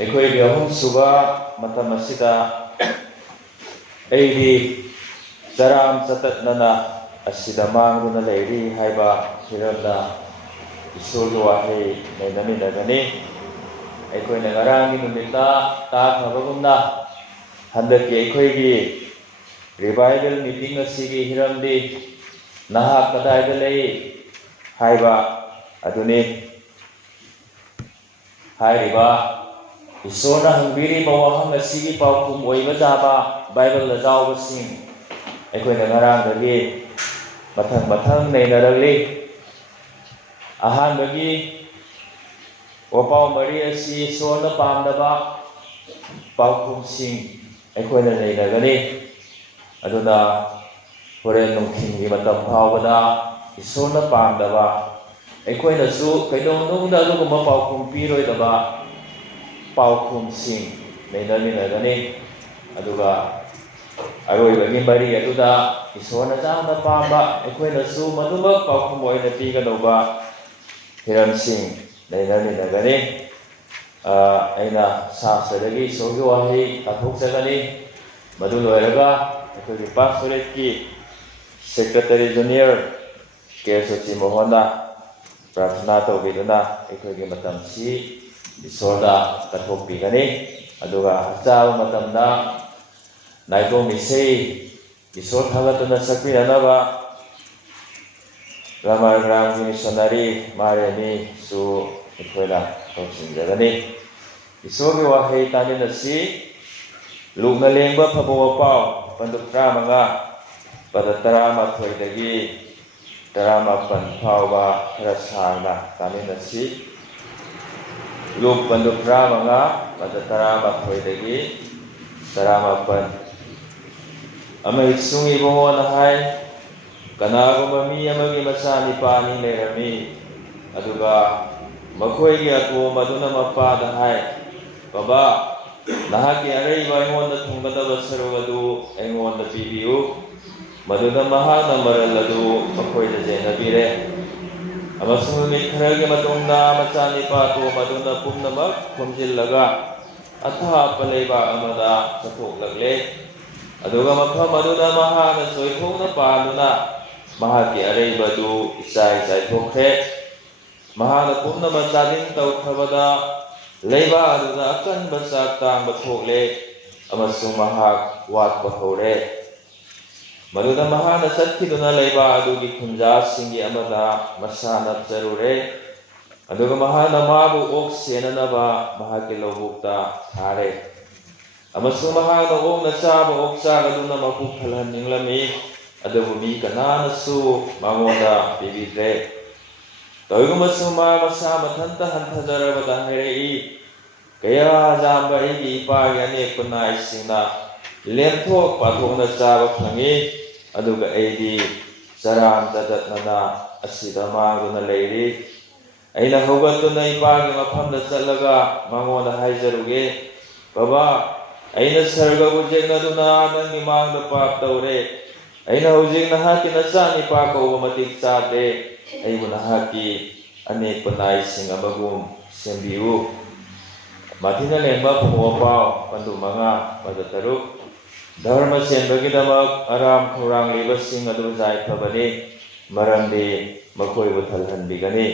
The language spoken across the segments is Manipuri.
ꯑꯩꯈꯣꯏꯒꯤ ꯑꯍꯨꯝꯁꯨꯕ ꯃꯇꯝ ꯑꯁꯤꯗ ꯑꯩꯗꯤ ꯆꯔꯥꯝ ꯆꯇꯠꯅꯅ ꯑꯁꯤꯗ ꯃꯥꯡꯗꯨꯅ ꯂꯩꯔꯤ ꯍꯥꯏꯕ ꯍꯤꯔꯝꯗ ꯏꯁꯣꯔꯒꯤ ꯋꯥꯍꯩ ꯅꯩꯅꯃꯤꯟꯅꯒꯅꯤ. ꯑꯩꯈꯣꯏꯅ ꯉꯔꯥꯡꯒꯤ ꯅꯨꯃꯤꯠꯇ ꯇꯥꯈ꯭ꯔꯕꯒꯨꯝꯅ ꯍꯟꯗꯛꯀꯤ ꯑꯩꯈꯣꯏꯒꯤ ꯔꯤꯚꯥꯏꯕꯦꯜ ꯃꯤꯇꯤꯡ ꯑꯁꯤꯒꯤ ꯍꯤꯔꯝꯗꯤ ꯅꯍꯥꯛ ꯀꯗꯥꯏꯗ ꯂꯩ ꯍꯥꯏꯕ ꯑꯗꯨꯅꯤ. ꯍꯥꯏꯔꯤꯕ ꯏꯁꯣꯔꯅ ꯍꯪꯕꯤꯔꯤꯕ ꯋꯥꯍꯪ ꯑꯁꯤꯒꯤ ꯄꯥꯎꯈꯨꯝ ꯑꯣꯏꯕ ꯌꯥꯕ ꯕꯥꯏꯕꯜꯗ ꯌꯥꯎꯕꯁꯤꯡ ꯑꯩꯈꯣꯏꯅ ꯉꯔꯥꯡꯗꯒꯤ ꯃꯊꯪ ꯅꯩꯅꯔꯛꯂꯤ. ꯑꯍꯥꯟꯕꯒꯤ ꯋꯥꯄꯥꯎ ꯃꯔꯤ ꯑꯁꯤ ꯏꯁꯣꯔꯅ ꯄꯥꯝꯗꯕ ꯄꯥꯎꯈꯨꯝꯁꯤꯡ ꯑꯩꯈꯣꯏꯅ ꯅꯩꯅꯒꯅꯤ. ꯑꯗꯨꯅ ꯍꯣꯔꯦꯟ ꯅꯨꯡꯊꯤꯜꯒꯤ ꯃꯇꯝ ꯐꯥꯎꯕꯗ ꯏꯁꯣꯔꯅ ꯄꯥꯝꯗꯕ ꯑꯩꯈꯣꯏꯅꯁꯨ ꯀꯩꯗꯧꯅꯨꯡꯗ ꯑꯗꯨꯒꯨꯝꯕ ꯄꯥꯎꯈꯨꯝ ꯄꯤꯔꯣꯏꯗꯕ ꯄꯥꯎꯈꯨꯝꯁꯤꯡ ꯅꯩꯅꯃꯤꯟꯅꯒꯅꯤ. ꯑꯗꯨꯒ ꯑꯔꯣꯏꯕꯒꯤ ꯃꯔꯤ ꯑꯗꯨꯗ ꯏꯁꯣꯔꯅ ꯌꯥꯝꯅ ꯄꯥꯝꯕ ꯑꯩꯈꯣꯏꯅꯁꯨ ꯃꯗꯨꯃꯛ ꯄꯥꯎꯈꯨꯝ ꯑꯣꯏꯅ ꯄꯤꯒꯗꯧꯕ ꯍꯤꯔꯝꯁꯤꯡ ꯅꯩꯅꯃꯤꯟꯅꯒꯅꯤ. ꯑꯩꯅ ꯁꯥꯁꯇ꯭ꯔꯗꯒꯤ ꯏꯁꯣꯔꯒꯤ ꯋꯥꯍꯩ ꯇꯥꯊꯣꯛꯆꯒꯅꯤ. ꯃꯗꯨ ꯂꯣꯏꯔꯒ ꯑꯩꯈꯣꯏꯒꯤ ꯄꯥꯁꯇꯣꯔꯦꯠꯀꯤ ꯁꯦꯀ꯭ꯔꯦꯇꯔꯤ ꯖꯨꯅꯤꯌꯔ ꯀꯦ.ꯁꯣꯆꯤ ꯃꯣꯍꯣꯟꯅ ꯄ꯭ꯔꯥꯔꯊꯅꯥ ꯇꯧꯕꯤꯗꯨꯅ ꯑꯩꯈꯣꯏꯒꯤ ꯃꯇꯝꯁꯤ ꯏꯁꯣꯔꯗ ꯀꯠꯊꯣꯛꯄꯤꯒꯅꯤ. ꯑꯗꯨꯒ ꯆꯥꯕ ꯃꯇꯝꯗ ꯅꯥꯏꯇꯣꯝ ꯏꯁꯩ ꯏꯁꯣꯔ ꯊꯥꯒꯠꯇꯨꯅ ꯁꯛꯄꯤꯅꯅꯕ ꯔꯥꯃꯥꯒ꯭ꯔꯥꯝꯒꯤ ꯃꯤꯁꯟꯅꯔꯤ ꯃꯥꯔꯦꯅꯤꯁꯨ ꯑꯩꯈꯣꯏꯅ ꯇꯧꯁꯤꯟꯖꯒꯅꯤ. ꯏꯁꯣꯔꯒꯤ ꯋꯥꯍꯩ ꯇꯥꯃꯤꯟꯅꯁꯤ. ꯂꯨꯛꯅ ꯂꯦꯡꯕ ꯐꯕ ꯋꯥꯄꯥꯎ ꯄꯟꯗꯨꯞ 15 ꯄꯗ 11ꯗꯒꯤ 19 ꯐꯥꯎꯕ ꯈꯔ ꯁꯥꯡꯅ ꯇꯥꯃꯤꯟꯅꯁꯤ. ꯂꯨꯛ ꯄꯟꯗꯨꯞ 15 ꯄꯗ 11ꯗꯒꯤ 19. ꯑꯃꯍꯤꯛꯁꯨꯡ ꯏꯕꯨꯡꯉꯣꯅ ꯍꯥꯏ, ꯀꯅꯥꯒꯨꯝꯕ ꯃꯤ ꯑꯃꯒꯤ ꯃꯆꯥꯅꯤꯄꯥ 2 ꯂꯩꯔꯝꯃꯤ. ꯑꯗꯨꯒ ꯃꯈꯣꯏꯒꯤ ꯑꯇꯣꯝ ꯑꯗꯨꯅ ꯃꯄꯥꯗ ꯍꯥꯏ, ꯕꯕꯥ, ꯅꯍꯥꯛꯀꯤ ꯑꯔꯩꯕ ꯑꯩꯉꯣꯟꯗ ꯊꯨꯡꯒꯗꯕ ꯁꯔꯨꯛ ꯑꯗꯨ ꯑꯩꯉꯣꯟꯗ ꯄꯤꯕꯤꯌꯨ. ꯃꯗꯨꯗ ꯃꯍꯥꯛꯅ ꯃꯔꯜ ꯑꯗꯨ ꯃꯈꯣꯏꯗ ꯌꯦꯟꯅꯕꯤꯔꯦ. ꯑꯃꯁꯨꯡ ꯅꯨꯃꯤꯠ ꯈꯔꯒꯤ ꯃꯇꯨꯡꯗ ꯃꯆꯥꯅꯤꯄꯥ ꯑꯇꯣꯝ ꯑꯗꯨꯅ ꯄꯨꯝꯅꯃꯛ ꯈꯣꯝꯖꯤꯜꯂꯒ ꯑꯊꯥꯞꯄ ꯂꯩꯕꯥꯛ ꯑꯃꯗ ꯆꯠꯊꯣꯛꯂꯛꯂꯦ. ꯑꯗꯨꯒ ꯃꯐꯝ ꯑꯗꯨꯗ ꯃꯍꯥꯛꯅ ꯆꯣꯏꯊꯣꯛꯅ ꯄꯥꯟꯗꯨꯅ ꯃꯍꯥꯛꯀꯤ ꯑꯔꯩꯕ ꯑꯗꯨ ꯆꯥꯏꯊꯣꯛꯈ꯭ꯔꯦ. ꯃꯍꯥꯛꯅ ꯄꯨꯝꯅꯃꯛ ꯆꯥꯗꯤꯡ ꯇꯧꯈ꯭ꯔꯕꯗ ꯂꯩꯕꯥꯛ ꯑꯗꯨꯗ ꯑꯀꯟꯕ ꯆꯥꯛ ꯇꯥꯡꯕ ꯊꯣꯛꯂꯦ ꯑꯃꯁꯨꯡ ꯃꯍꯥꯛ ꯋꯥꯠꯄ ꯍꯧꯔꯦ. ꯃꯗꯨꯗ ꯃꯍꯥꯛꯅ ꯆꯠꯈꯤꯗꯨꯅ ꯂꯩꯕꯥꯛ ꯑꯗꯨꯒꯤ ꯈꯨꯟꯖꯥꯁꯤꯡꯒꯤ ꯑꯃꯗ ꯃꯁꯥ ꯅꯞꯆꯔꯨꯔꯦ. ꯑꯗꯨꯒ ꯃꯍꯥꯛꯅ ꯃꯥꯕꯨ ꯑꯣꯛ ꯁꯦꯟꯅꯅꯕ ꯃꯍꯥꯛꯀꯤ ꯂꯧꯕꯨꯛꯇ ꯊꯥꯔꯦ. ꯑꯃꯁꯨꯡ ꯃꯍꯥꯛꯅ ꯑꯣꯛꯅ ꯆꯥꯕ ꯑꯣꯛꯆꯥꯛ ꯑꯗꯨꯅ ꯃꯄꯨꯛ ꯊꯜꯍꯟꯅꯤꯡꯂꯝꯃꯤ, ꯑꯗꯨꯕꯨ ꯃꯤ ꯀꯅꯥꯅꯁꯨ ꯃꯉꯣꯟꯗ ꯄꯤꯕꯤꯗ꯭ꯔꯦ. ꯀꯔꯤꯒꯨꯝꯕꯁꯨ ꯃꯥ ꯃꯁꯥ ꯃꯊꯟꯇ ꯍꯟꯊꯖꯔꯕꯗ ꯍꯥꯏꯔꯛꯏ, ꯀꯌꯥ ꯌꯥꯝꯕ ꯑꯩꯒꯤ ꯏꯄꯥꯒꯤ ꯑꯅꯦꯛꯄ ꯅꯥꯏꯁꯤꯡꯅ ꯂꯦꯝꯊꯣꯛ ꯄꯥꯊꯣꯛꯅ ꯆꯥꯕ ꯐꯪꯏ, ꯑꯗꯨꯒ ꯑꯩꯗꯤ ꯆꯔꯥꯝ ꯆꯇꯠꯅꯅ ꯑꯁꯤꯗ ꯃꯥꯡꯗꯨꯅ ꯂꯩꯔꯤ. ꯑꯩꯅ ꯍꯧꯒꯠꯇꯨꯅ ꯏꯄꯥꯒꯤ ꯃꯐꯝꯗ ꯆꯠꯂꯒ ꯃꯉꯣꯟꯗ ꯍꯥꯏꯖꯔꯨꯒꯦ, ꯕꯕꯥ, ꯑꯩꯅ ꯁꯔꯒ ꯎꯆꯦꯛꯅꯗꯨꯅ ꯅꯪꯒꯤ ꯃꯥꯡꯗ ꯄꯥꯞ ꯇꯧꯔꯦ. ꯑꯩꯅ ꯍꯧꯖꯤꯛ ꯅꯍꯥꯛꯀꯤ ꯅꯆꯥꯅꯤꯄꯥ ꯀꯧꯕ ꯃꯇꯤꯛ ꯆꯥꯗ꯭ꯔꯦ. ꯑꯩꯕꯨ ꯅꯍꯥꯛꯀꯤ ꯑꯅꯦꯛꯄ ꯅꯥꯏꯁꯤꯡ ꯑꯃꯒꯨꯝ ꯁꯦꯝꯕꯤꯌꯨ. ꯃꯊꯤꯅ ꯂꯦꯡꯕ ꯐꯕ ꯋꯥꯄꯥꯎ ꯄꯟꯗꯨꯞ 5 ꯄꯗ 3. ꯙꯔꯃ ꯆꯦꯟꯕꯒꯤꯗꯃꯛ ꯑꯔꯥꯝ ꯈꯧꯔꯥꯡꯂꯤꯕꯁꯤꯡ ꯑꯗꯨ ꯌꯥꯏꯐꯕꯅꯤ, ꯃꯔꯝꯗꯤ ꯃꯈꯣꯏꯕꯨ ꯊꯜꯍꯟꯕꯤꯒꯅꯤ.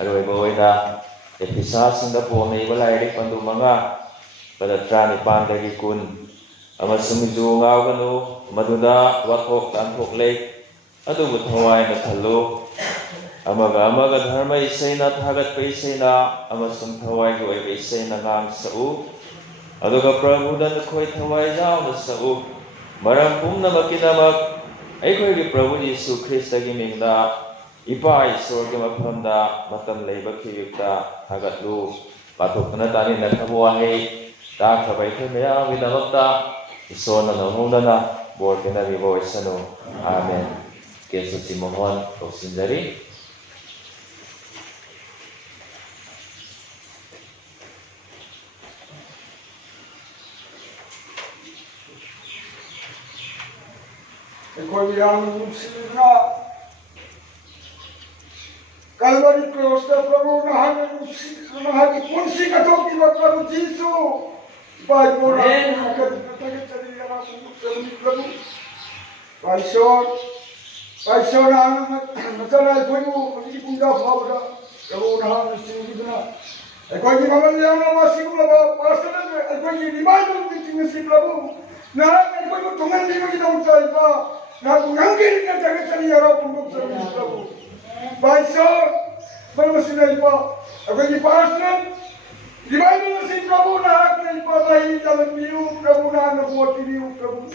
ꯑꯔꯣꯏꯕ ꯑꯣꯏꯅ ꯑꯦꯐꯤꯁꯥꯁꯤꯡꯗ ꯐꯣꯡꯂꯤꯕ ꯂꯥꯏꯔꯤꯛ ꯄꯟꯗꯨꯞ 5 ꯄꯗ 19 - 20. ꯑꯃꯁꯨꯡ ꯖꯨ ꯉꯥꯎꯒꯅꯨ, ꯃꯗꯨꯗ ꯋꯥꯊꯣꯛ ꯇꯥꯟꯊꯣꯛ ꯂꯩ, ꯑꯗꯨꯕꯨ ꯊꯋꯥꯏꯅ ꯈꯜꯂꯨ. ꯑꯃꯒ ꯙꯔꯃ ꯏꯁꯩꯅ, ꯊꯥꯒꯠꯄ ꯏꯁꯩꯅ ꯑꯃꯁꯨꯡ ꯊꯋꯥꯏꯒꯤ ꯑꯣꯏꯕ ꯏꯁꯩꯅ ꯉꯥꯡꯁꯛꯎ. ꯑꯗꯨꯒ ꯄ꯭ꯔꯚꯨꯗ ꯅꯈꯣꯏ ꯊꯋꯥꯏ ꯌꯥꯎꯅ ꯁꯛꯎ. ꯃꯔꯝ ꯄꯨꯝꯅꯃꯛꯀꯤꯗꯃꯛ ꯑꯩꯈꯣꯏꯒꯤ ꯄ꯭ꯔꯚꯨ ꯌꯤꯁꯨ ꯈ꯭ꯔꯤꯁꯇꯒꯤ ꯃꯤꯡꯗ ꯏꯄꯥ ꯏꯁꯣꯔꯒꯤ ꯃꯐꯝꯗ ꯃꯇꯝ ꯂꯩꯕ ꯈꯤꯌꯨꯛꯇ ꯊꯥꯒꯠꯂꯨ. ꯄꯥꯊꯣꯛꯇꯨꯅ ꯇꯥꯃꯤꯟꯅꯈ꯭ꯔꯕ ꯋꯥꯍꯩ ꯇꯥꯈ꯭ꯔꯕ ꯑꯩꯈꯣꯏ ꯃꯌꯥꯝꯒꯤꯗꯃꯛꯇ ꯏꯁꯣꯔꯅ ꯅꯧꯍꯧꯗꯅ ꯕꯣꯔ ꯄꯤꯅꯕꯤꯕ ꯑꯣꯏꯁꯅꯨ. ꯑꯥꯃꯦꯟ. ꯀꯦ.ꯁꯣꯆꯤ ꯃꯣꯍꯣꯟ ꯀꯧꯁꯤꯟꯖꯔꯤ. ꯑꯩꯈꯣꯏ ꯌꯥꯝꯅ ꯅꯨꯡꯁꯤꯅ ꯀꯜꯕꯔꯤ ꯀ꯭ꯔꯣꯁꯇ ꯄ꯭ꯔꯚꯨ ꯅꯍꯥꯛꯅ ꯅꯨꯡꯁꯤ mahagi kunci katok di Prabu Jisu. Baik orang akan katakan cari yang aku Prabu. Paisor anak masalah ibu masih bunda fauda. Prabu nah mesti guna. Aku ini mamal yang masih gula pasal aku ini dimana mesti Prabu. Nah aku itu tungan lima kita utai pa. Nah aku ngangkir kita cari yang aku Prabu. Paisor masih lagi pa. Aku ini pasal di mana masih Prabu nak ni pakai jalan biru Prabu nak buat biru Prabu.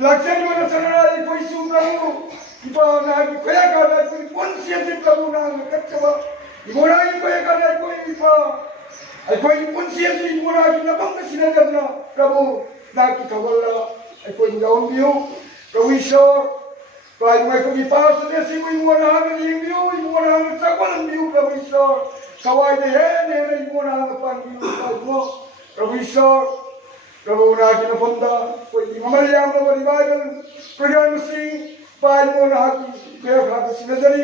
Laksan mana sana ikut isu Prabu. Ipa nak kaya kada ikut pun siapa Prabu nak kacau. Ibu nak kaya kada ikut ipa. Ikut pun siapa ibu nak kita bangsa sini jadi Prabu nak kita wala ikut jalan biru Prabu isu. Kalau mereka ipa sudah si ibu nak ni biru ibu nak cakap biru Prabu isu. Kawai deh, ibu nak panggil Prabu, Prabu Isor, Prabu nak kita fonda, kau ini mama yang bawa di Bible, pergi mesti, Bible nak kita kata sini jadi,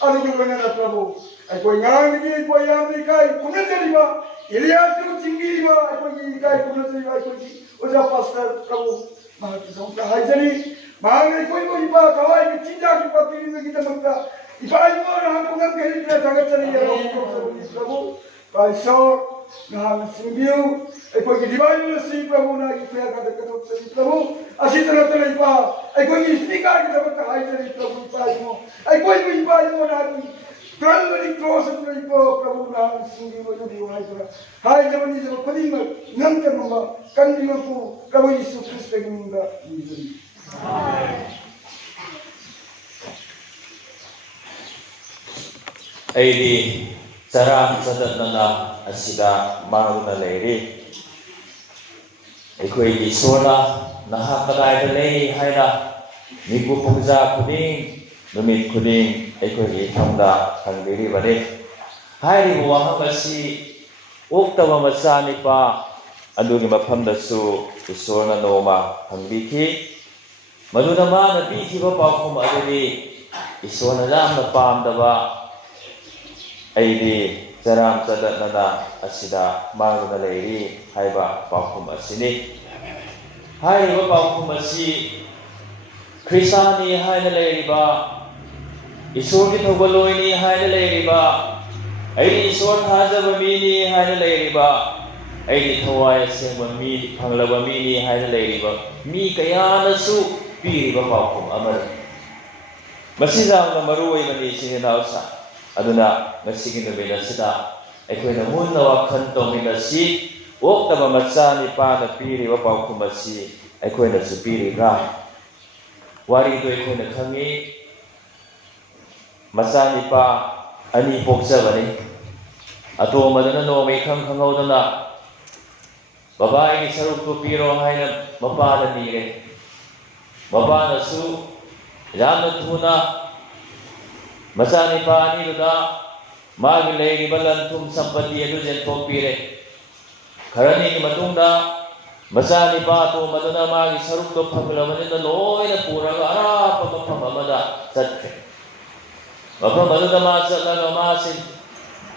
ada juga mana Prabu, aku ingat lagi, aku yang Amerika, kuna jadi ba, Elias itu tinggi ba, aku ini kai kuna jadi ba, aku ini, udah pastor Prabu, mah kita untuk hai jadi, mah aku ini ba, kawai kita kita pilih kita mereka. Ibarat orang aku nak kehil dia sangat cari ya Prabu. Paisor nak sembiu. Aku ini dibayar si Prabu nak kita kata kata si Prabu. Asyik terus iba. Aku ini speaker kita berkahai dari Prabu Paisor. Aku ini ibarat nak kerana dari cross dari Prabu nak sembiu itu diwai tu. Hai zaman ini zaman kini nanti mama kan dia aku Prabu Yesus Kristus dengan ini. Aidi Sarang Sadatnana Asida Maruna Leiri Ikoi Sola Nahakadai Lei Haida Miku Pungza Kuding Numit Kuding Ikoi Tangda Kandiri Bade Hairi Wahangasi Uktawa Masani Pa Adugi Mapamdasu Isona Noma Hangbiki Maduna Mana Biki Bapakum Adudi Isona Lam Napamdaba Aidi Saram Sadatnana Asida Maruna Leiri Haiba Paukum Asini Haiba Paukum Asi Krisani Haina Leiriba Isur Kitogaloini Haina Leiriba Aidi Isur Hazabamini Haina Leiriba Aidi Tawai Sengwami Panglabamini Haina Leiriba Mi Kayana Su Piriba Paukum Amar Masizang Namaruay Mani Sininausa Aduna ngasingin na binasita ay kuya na muna wakantong minasi wak na mamatsa ni pa na piri wapaw kumasi ay kuya na supiri ka wari ito ay kuya na kami matsa ni pa ani poksa ba ni ato madana no may kang kangaw na babae ni saruk to piro hay na mapala nire mapala su yana tuna Masani pa ni luda magi legi balantum sampati adu jento pire karani matunda masani pa to maduna magi saruk to phaglamani na loy na pura ara pamamada satke bapa maduna masa na masin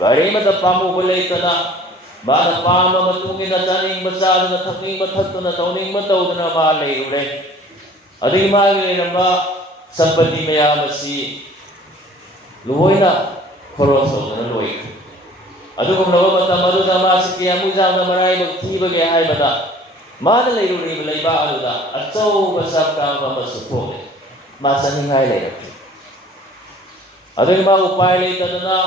gari mata pamu bulay tana bana pama matungin na taning masado na thaking mathatto na tawning mataw na malay ure adi magi namba sampati mayamasi Luhoina Koroso na Loik. Ado kung nawa mata maruda masik kaya muzang na maray magtiba kaya ay mata. Mana lay ruri malay ba aluda at so basap ka ang mamasupo. Masaning ay lay. Ado yung mga upay lay tano na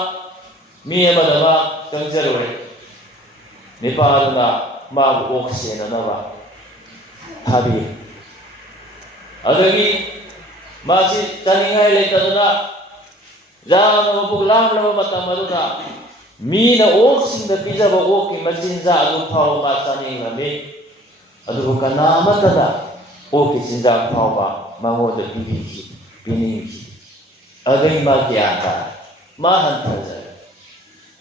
miya madama kang zerore. Ni paano na mag-oksyen na nawa. Habi. Ado yung masik taning ay lay tano na Jangan mapuglang na matamaruna. Mina oksing na pizza ba oking masinza adu pao matani ngami. Adu ka nama tada. Oki sinza pao ba mangoda bibiki biningi. Adu magiata. Mahan taza.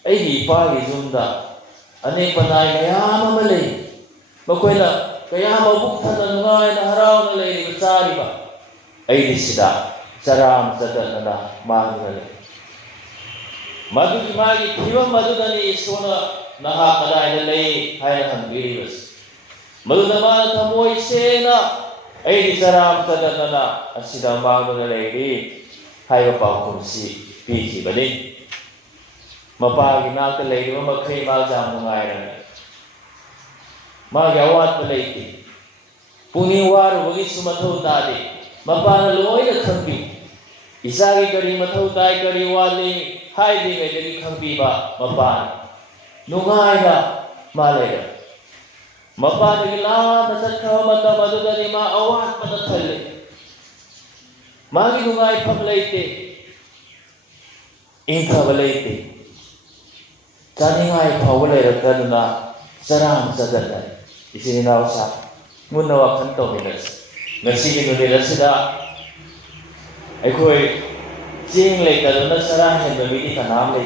Ay di pagi zunda. Ane panay kaya mamalay. Makoy na kaya mabuktan na ngay na haraw na lay ni ba. Ay di sida. Saram sa na mahan Madugi magi fivam madudani isona naha kadaina lei haina hangiribas. Maduna mana thamoi sena ai saram sadanana asida maguna leiri haiba paukumsi piki bani. Mapagi nakta leiri makai maljam nungairani. Magi awat palaiti. Puni waru bagi sumathau tadi. Mapana loina khambi. Isagi kari mathau tai kari wali hai di ngai khambi ba mapan. Nungaira malaira. Mapan di la nasat khaw mata madudani ma awat pada thalle. Magi nungai phamlaite. Ingkha balaite. Chaningai phaw balaira kaduna saram sadana. Isini nausa munna wakhan to minas. Ngasi gi nunira sida akhoi ching le kaduna saram hen bami kanam le.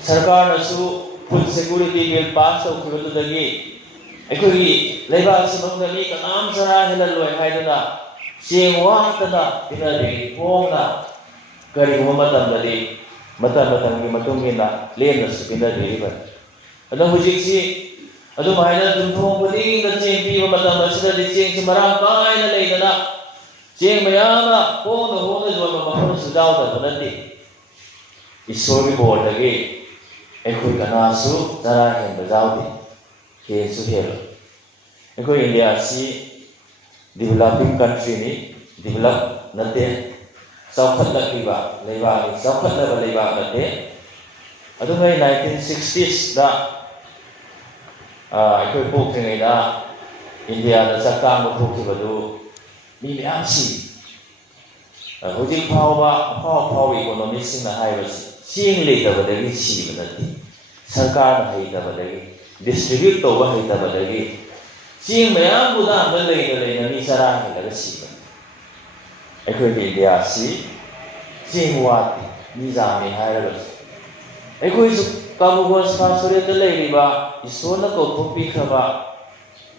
Sarkar nasu food security bill pass to khibadudagi akhoi leiba simangdani kanam sara helaloi haiduna ching watana tinadi pongna kari matamdadi matamgi matungina lemna sipinadi ba adang hujiksi adu maina dumthong pudi da ching pi matam asida di ching si marang kai na leidana ching mayama pongna hona jwa mafam sudau da banati isori bordagi akhoi kanasu tara hen bajauti he su helo akhoi India si developing country ni develop nate saukhat lakiba leiba saukhat la leiba nate adu ngai 1960s da akhoi pokringai da India da sakang mo thokibadu mi myam si hojik phaw economic sing na haibasi ching le da badagi si banati sarkar na hai da badagi distribute to ba hai da badagi ching mayam buda ba le na ni sara hai da si ba akhoi di India si ching wat ni ja me hai ra akhoi su kamugon sa sore da le ri ba isona ko thopi khaba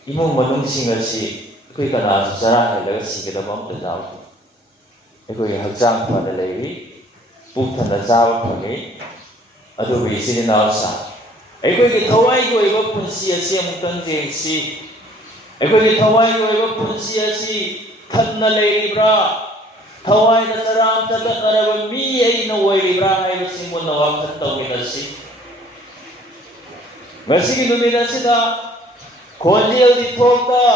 imong manung sing asi akhoi kana su sara hai da si ga da bam da jaw akhoi hakjang pha da le ri Puthana jawa phagi adu bi sini nausa akhoi ki thawai go iba punsi asi amutang jengsi akhoi ki thawai go iba punsi asi thanna leiribra thawai na taram tadak araba mi ai na wairibra ai simun na wakhat tawinasi ngasi ki lumina sida khonjel di thokta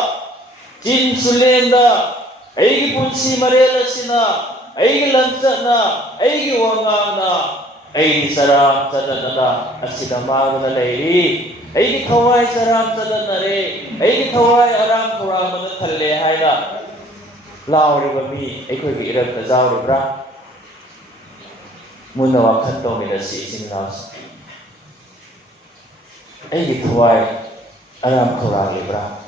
chin sulenda ai ki punsi marela sina aigi lansana aigi wangana aigi saram sadana asida magana leiri aigi thawai saram sadana re aigi thawai aram thuramana thalle haina lauriba mi akhoi gi irak ta jawribra munna wakhan to mina si sinnas aigi thawai aram thuralibra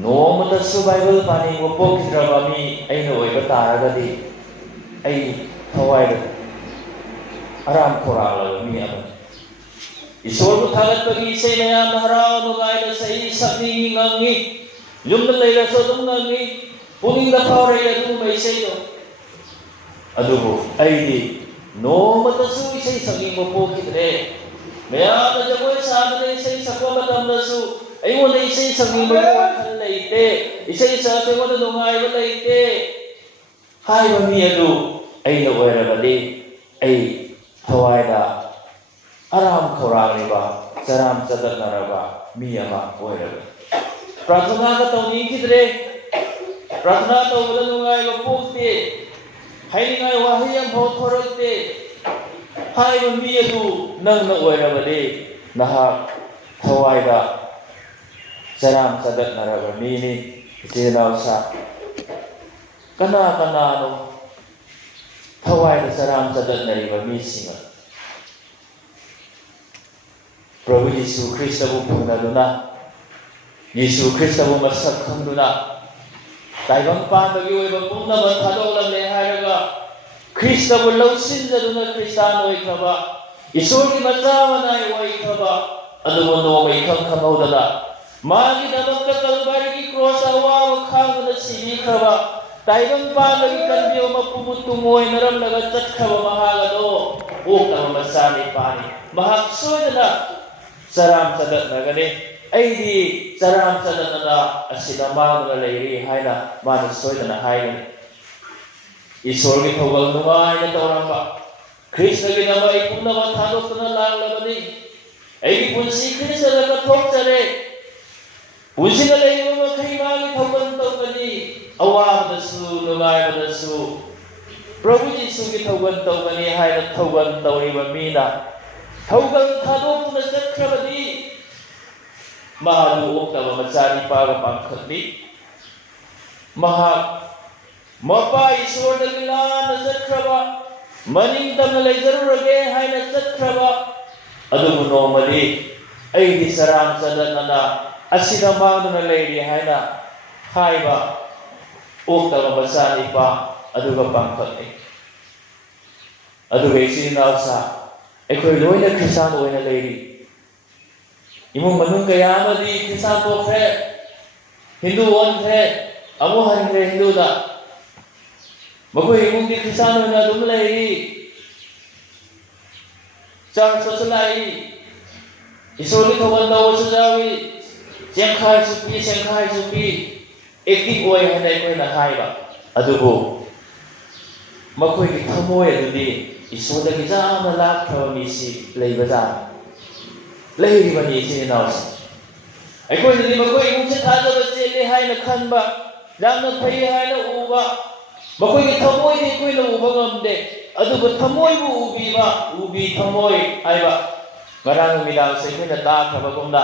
no mata su Bible pani wo pokitra mi aina oiba taragadi ai thawai da aram khorala mi ama isor bu thagat pagi sei mayam harao no gai da sei sakni ngangi yumna leila so dum ngangi puning da phawre ya du mai sei do adubu ai di no mata su sei sangi wo pokitre mayam da jagoi sabne sei sakwa matam da su ai mo nei sei sangi mo wakhan leite isei sa se mo do ngai ba leite hai ba mi adu ai no oira ba di ai thawai da aram khorang ba saram sadat naraba mi ama oira prathana ka tawni kidre prathana to ba do ngai ba pukte hai ngai wahi am ho thorakte hai ba mi adu nang na oira ba di naha thawai da saram sadat naraba mini jenau sa kana no thawai da saram sadat nariba mi singa Prabhu Yesu Krista bu punaduna Yesu Krista bu masak khanduna taibang pandagi oiba pumna ba thadok le hairaga Krista bu lausin jaduna Kristano ikaba isori macha manai oi ikaba adumo no mai kham khamodana Magi dalam kalbari ki cross awa khang na sini khaba Taibang pangagi kanbiyo mapuputungoy naramdaga tsatkhaba mahagado okta masani pani mahak soidana saram sadat nagani aidi saram sadat na asida magna leiri haina manu soidana haina Isor ki thawal nungai na tawramba Krishna ki nama ipuna ma thanokna laglabani aidi punsi Krishna daga thokchare punsi na leiri ma khaimagi thawal tawgani awabadasu nungaibadasu Prabhu Jisu ki thawgan tawgani haina thawgan tawriba mina thawgan thadokna chakhrabadi mahadu oktaba machani paga pangkhatni mahak mapa Ishwar dagilana chakhraba maning tamna leizarurage haina chakhraba adubu nomadi aidi saram sadanana asida magduna leiri haina haiba Okta mabasani pa aduga pangkhatni aduga isinausa ekhoi loina Kristan oina leiri imung manung kaya amadi Kristan tokre Hindu onre amu hanre Hindu da makoi imung di Kristan oina dum leiri church sosalai isoli thoban dawo sujawi jengkhai supi Active oy hanai ko na haiba adugo makoi ki thamoy adudi isoda ki jama lak thwa mi si leiba ja leiri bani si naus ai ko ni makoi mu se thaja ba che le hai na khanba jamna thai hai na uba makoi ki thamoy ni koi na uba ngamde adugo thamoy bu ubi thamoy haiba garang midang se ko na ta khaba gomda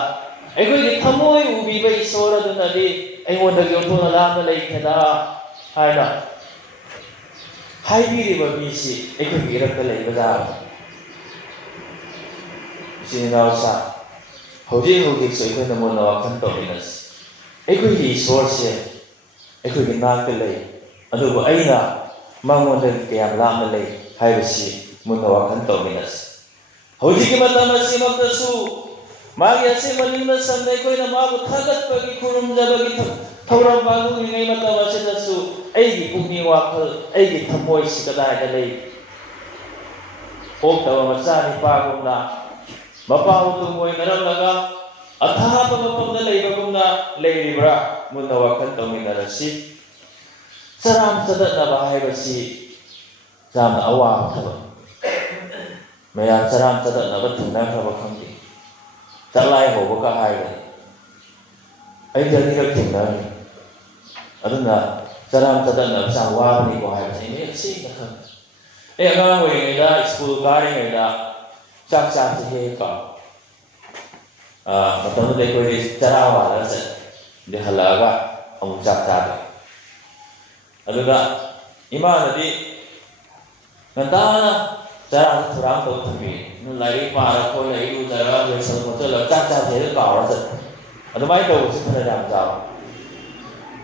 ai ko ki thamoy ubi ba isora dunadi ꯑꯩꯉꯣꯟꯗꯒꯤ ꯑꯣꯟꯊꯣꯛꯅ ꯂꯥꯞꯅ ꯂꯩꯈ꯭ꯔꯦꯗ ꯍꯥꯏꯅ ꯍꯥꯏꯕꯤꯔꯤꯕ ꯃꯤꯁꯤ ꯑꯩꯈꯣꯏꯒꯤ ꯏꯔꯛꯇ ꯂꯩꯕꯖꯥꯠꯅꯤ ꯏꯆꯤꯟ ꯏꯅꯥꯎꯁꯥ ꯍꯧꯖꯤꯛꯁꯨ ꯑꯩꯈꯣꯏꯅ ꯃꯨꯟꯅ ꯋꯥꯈꯜ ꯇꯧꯃꯤꯟꯅꯁꯤ ꯑꯩꯈꯣꯏꯒꯤ ꯏꯁꯣꯔꯁꯦ ꯑꯩꯈꯣꯏꯒꯤ ꯅꯥꯛꯇ ꯂꯩ ꯑꯗꯨꯕꯨ ꯑꯩꯅ ꯃꯉꯣꯟꯗꯒꯤ ꯀꯌꯥꯝ ꯂꯥꯞꯅ ꯂꯩ ꯍꯥꯏꯕꯁꯤ ꯃꯨꯟꯅ ꯋꯥꯈꯜ ꯇꯧꯃꯤꯟꯅꯁꯤ ꯍꯧꯖꯤꯛꯀꯤ ꯃꯇꯝ ꯑꯁꯤꯃꯛꯇꯁꯨ Magi asing manina samna aikoina mabu thagatpagi khurumjabagi thauram pagungai matam asidasu aigi pungni wakhal aigi thamoi si kadaida lei oktawa machani pagumna mapau tungoi naramlaga athapa mapamda leibagumna leiribra munna wakhal tawminarasi saram sadatnaba haibasi jamna awab thaba mayam saram sadatnaba thunnakraba khangdi Talai ho ka hai ai jadi ka thina aduna saram sadana sa wa ni ko hai sai ne si ka khan e nga we da school ka ri da chak chak se he ka matam de ko ri tara wa la sa de halaga om chak chak aduna imana di ngantana Cara thurang to thumi nu lai pa ra ko lai lu jara le sa ko la chak chak the ka ra sa adu mai to si thana jam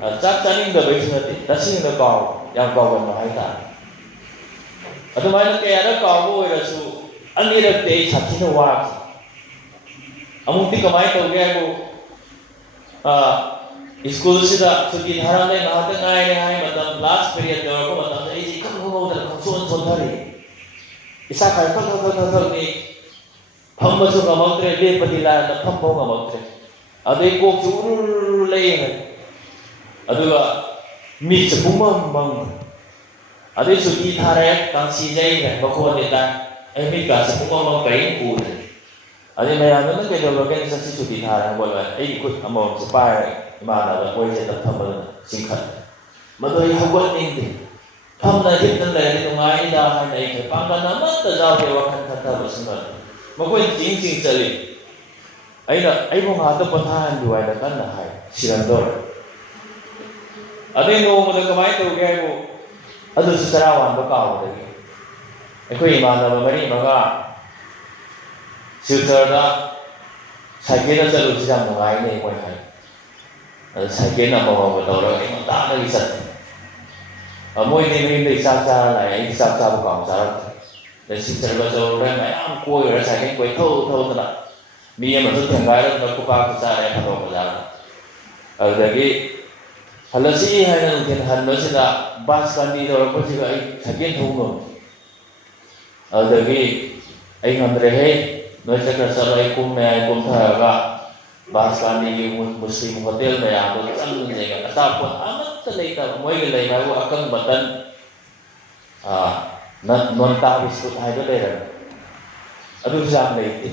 ja chak chaning da bai sa ti ta sing da ka yang ka wan mai ta adu mai na ke ya ka bo ra su ani ra te cha thi no wa amung ti ka mai to ge ko school si da su ki thara le na ta ngai ne hai matam last period da ko matam ai ji khang ho da khang son son thari Isa kai thak ni phamma su ngamatre le padila na phambo ngamatre adai ko chu lei ne aduga mi se pumam mang adai su ki thare tang si jai ne bakho ne ta ai mi ka se pumam mang kai ku ne adai mai an na ke do lo ken sa si su ki thare bo la ai ku amom su pa ma na da koi se ta phamma sing khat ma doi hawat ning ti Pamna hit na lai nungai da hai nei ke pangka namat ta jaw de wakhan khatha basna makoi jing chali aina aibo nga ta pathan duai da kan na hai sirandor ade no mo da kamai to ge bo adu su sarawan ba ka de aikoi imana ba mari maga silsar da saike na chalu si jam nungai nei koi hai saike na mo ba to ra ai ta na isat Moi ni min dei sa sa lai ai sa sa ba ka sa de si ser ba zo ra mai am koi ra sa ke koi thâu ta mi ma su thang gai ra ko pa ka sa ra ka do ba ja al da gi halasi hai na ken han no si da bus kandi dorapasiga ai saken thongno adagi ai ngamre he noi chakra sabai kum me ai kum tharaga bus kandi gi muslim hotel me ya do chang ni ga ata pon amat leita moi ge leina wa akang batan non ta biskut hai do leira adu jam leiti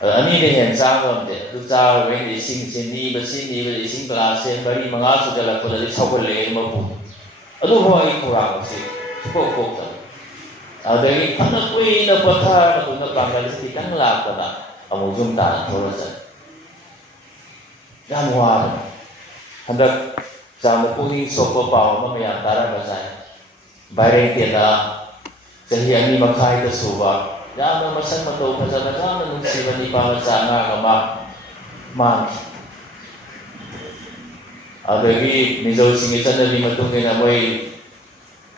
ani de hen sang rom de du cha we ni sing ni ba sing glass sen bari manga su dala ko le chawal le ma bu adu ho ai khura ko si ko ko ta adagi thana kui na patha na na kangal si kan la ka na amu jum ta thora sa yam wa handak jam ko ni so ko pa ma ya tara ba sai bare te na sahi ani makhai ta suba yamna masan mato phajana yamna nungsi bani pa sa nga ga ma adagi mizo singi chana ni matung na moi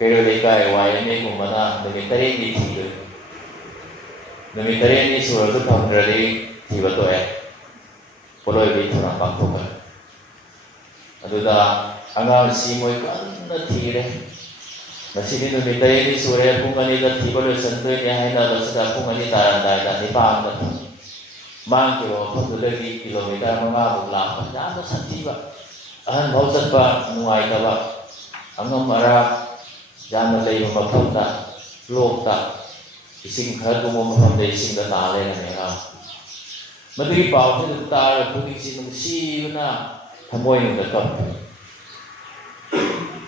kayo de kai wai ne ko mana de tare ni thi de tare ni sura to tham ra de thi ba to poloi bi thona pa ko ba aduda anga si moi kan na thi re masini no tare ni sura pung ani da thi ba lo san de ya hai na da sa pung ani taran da ni pa na mang kilo phang de ki kilometer ma bu la pa ja no san thi ba an bhau sat ba nuai ta ba angam ara jana lei ma pham da lok ta ising khar tu mo pham de ising da ta le na ha madri pau te ta ra pu ni sin si na thamoi ni da kap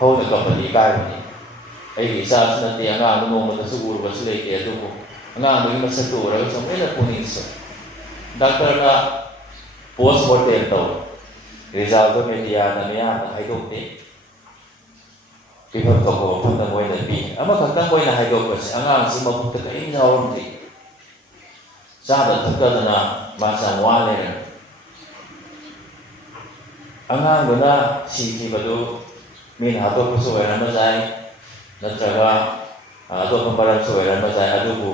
ho da kap ni kai ni ai gi sa na ti anga no mo da su ur ba su le ke tu ko anga no ma sa tu ra so me na pu ni so doctor na post mortem to result media na ya na hai dok ni pihak toko pun na moy na pi ama kang moy na hai dok ko si angang si mabuk ta kai na ron ti sa da thakka na ma sa wa le angang na si ki badu min ha to ko so ra ma jai na traga to pamparan so ra ma jai adu bu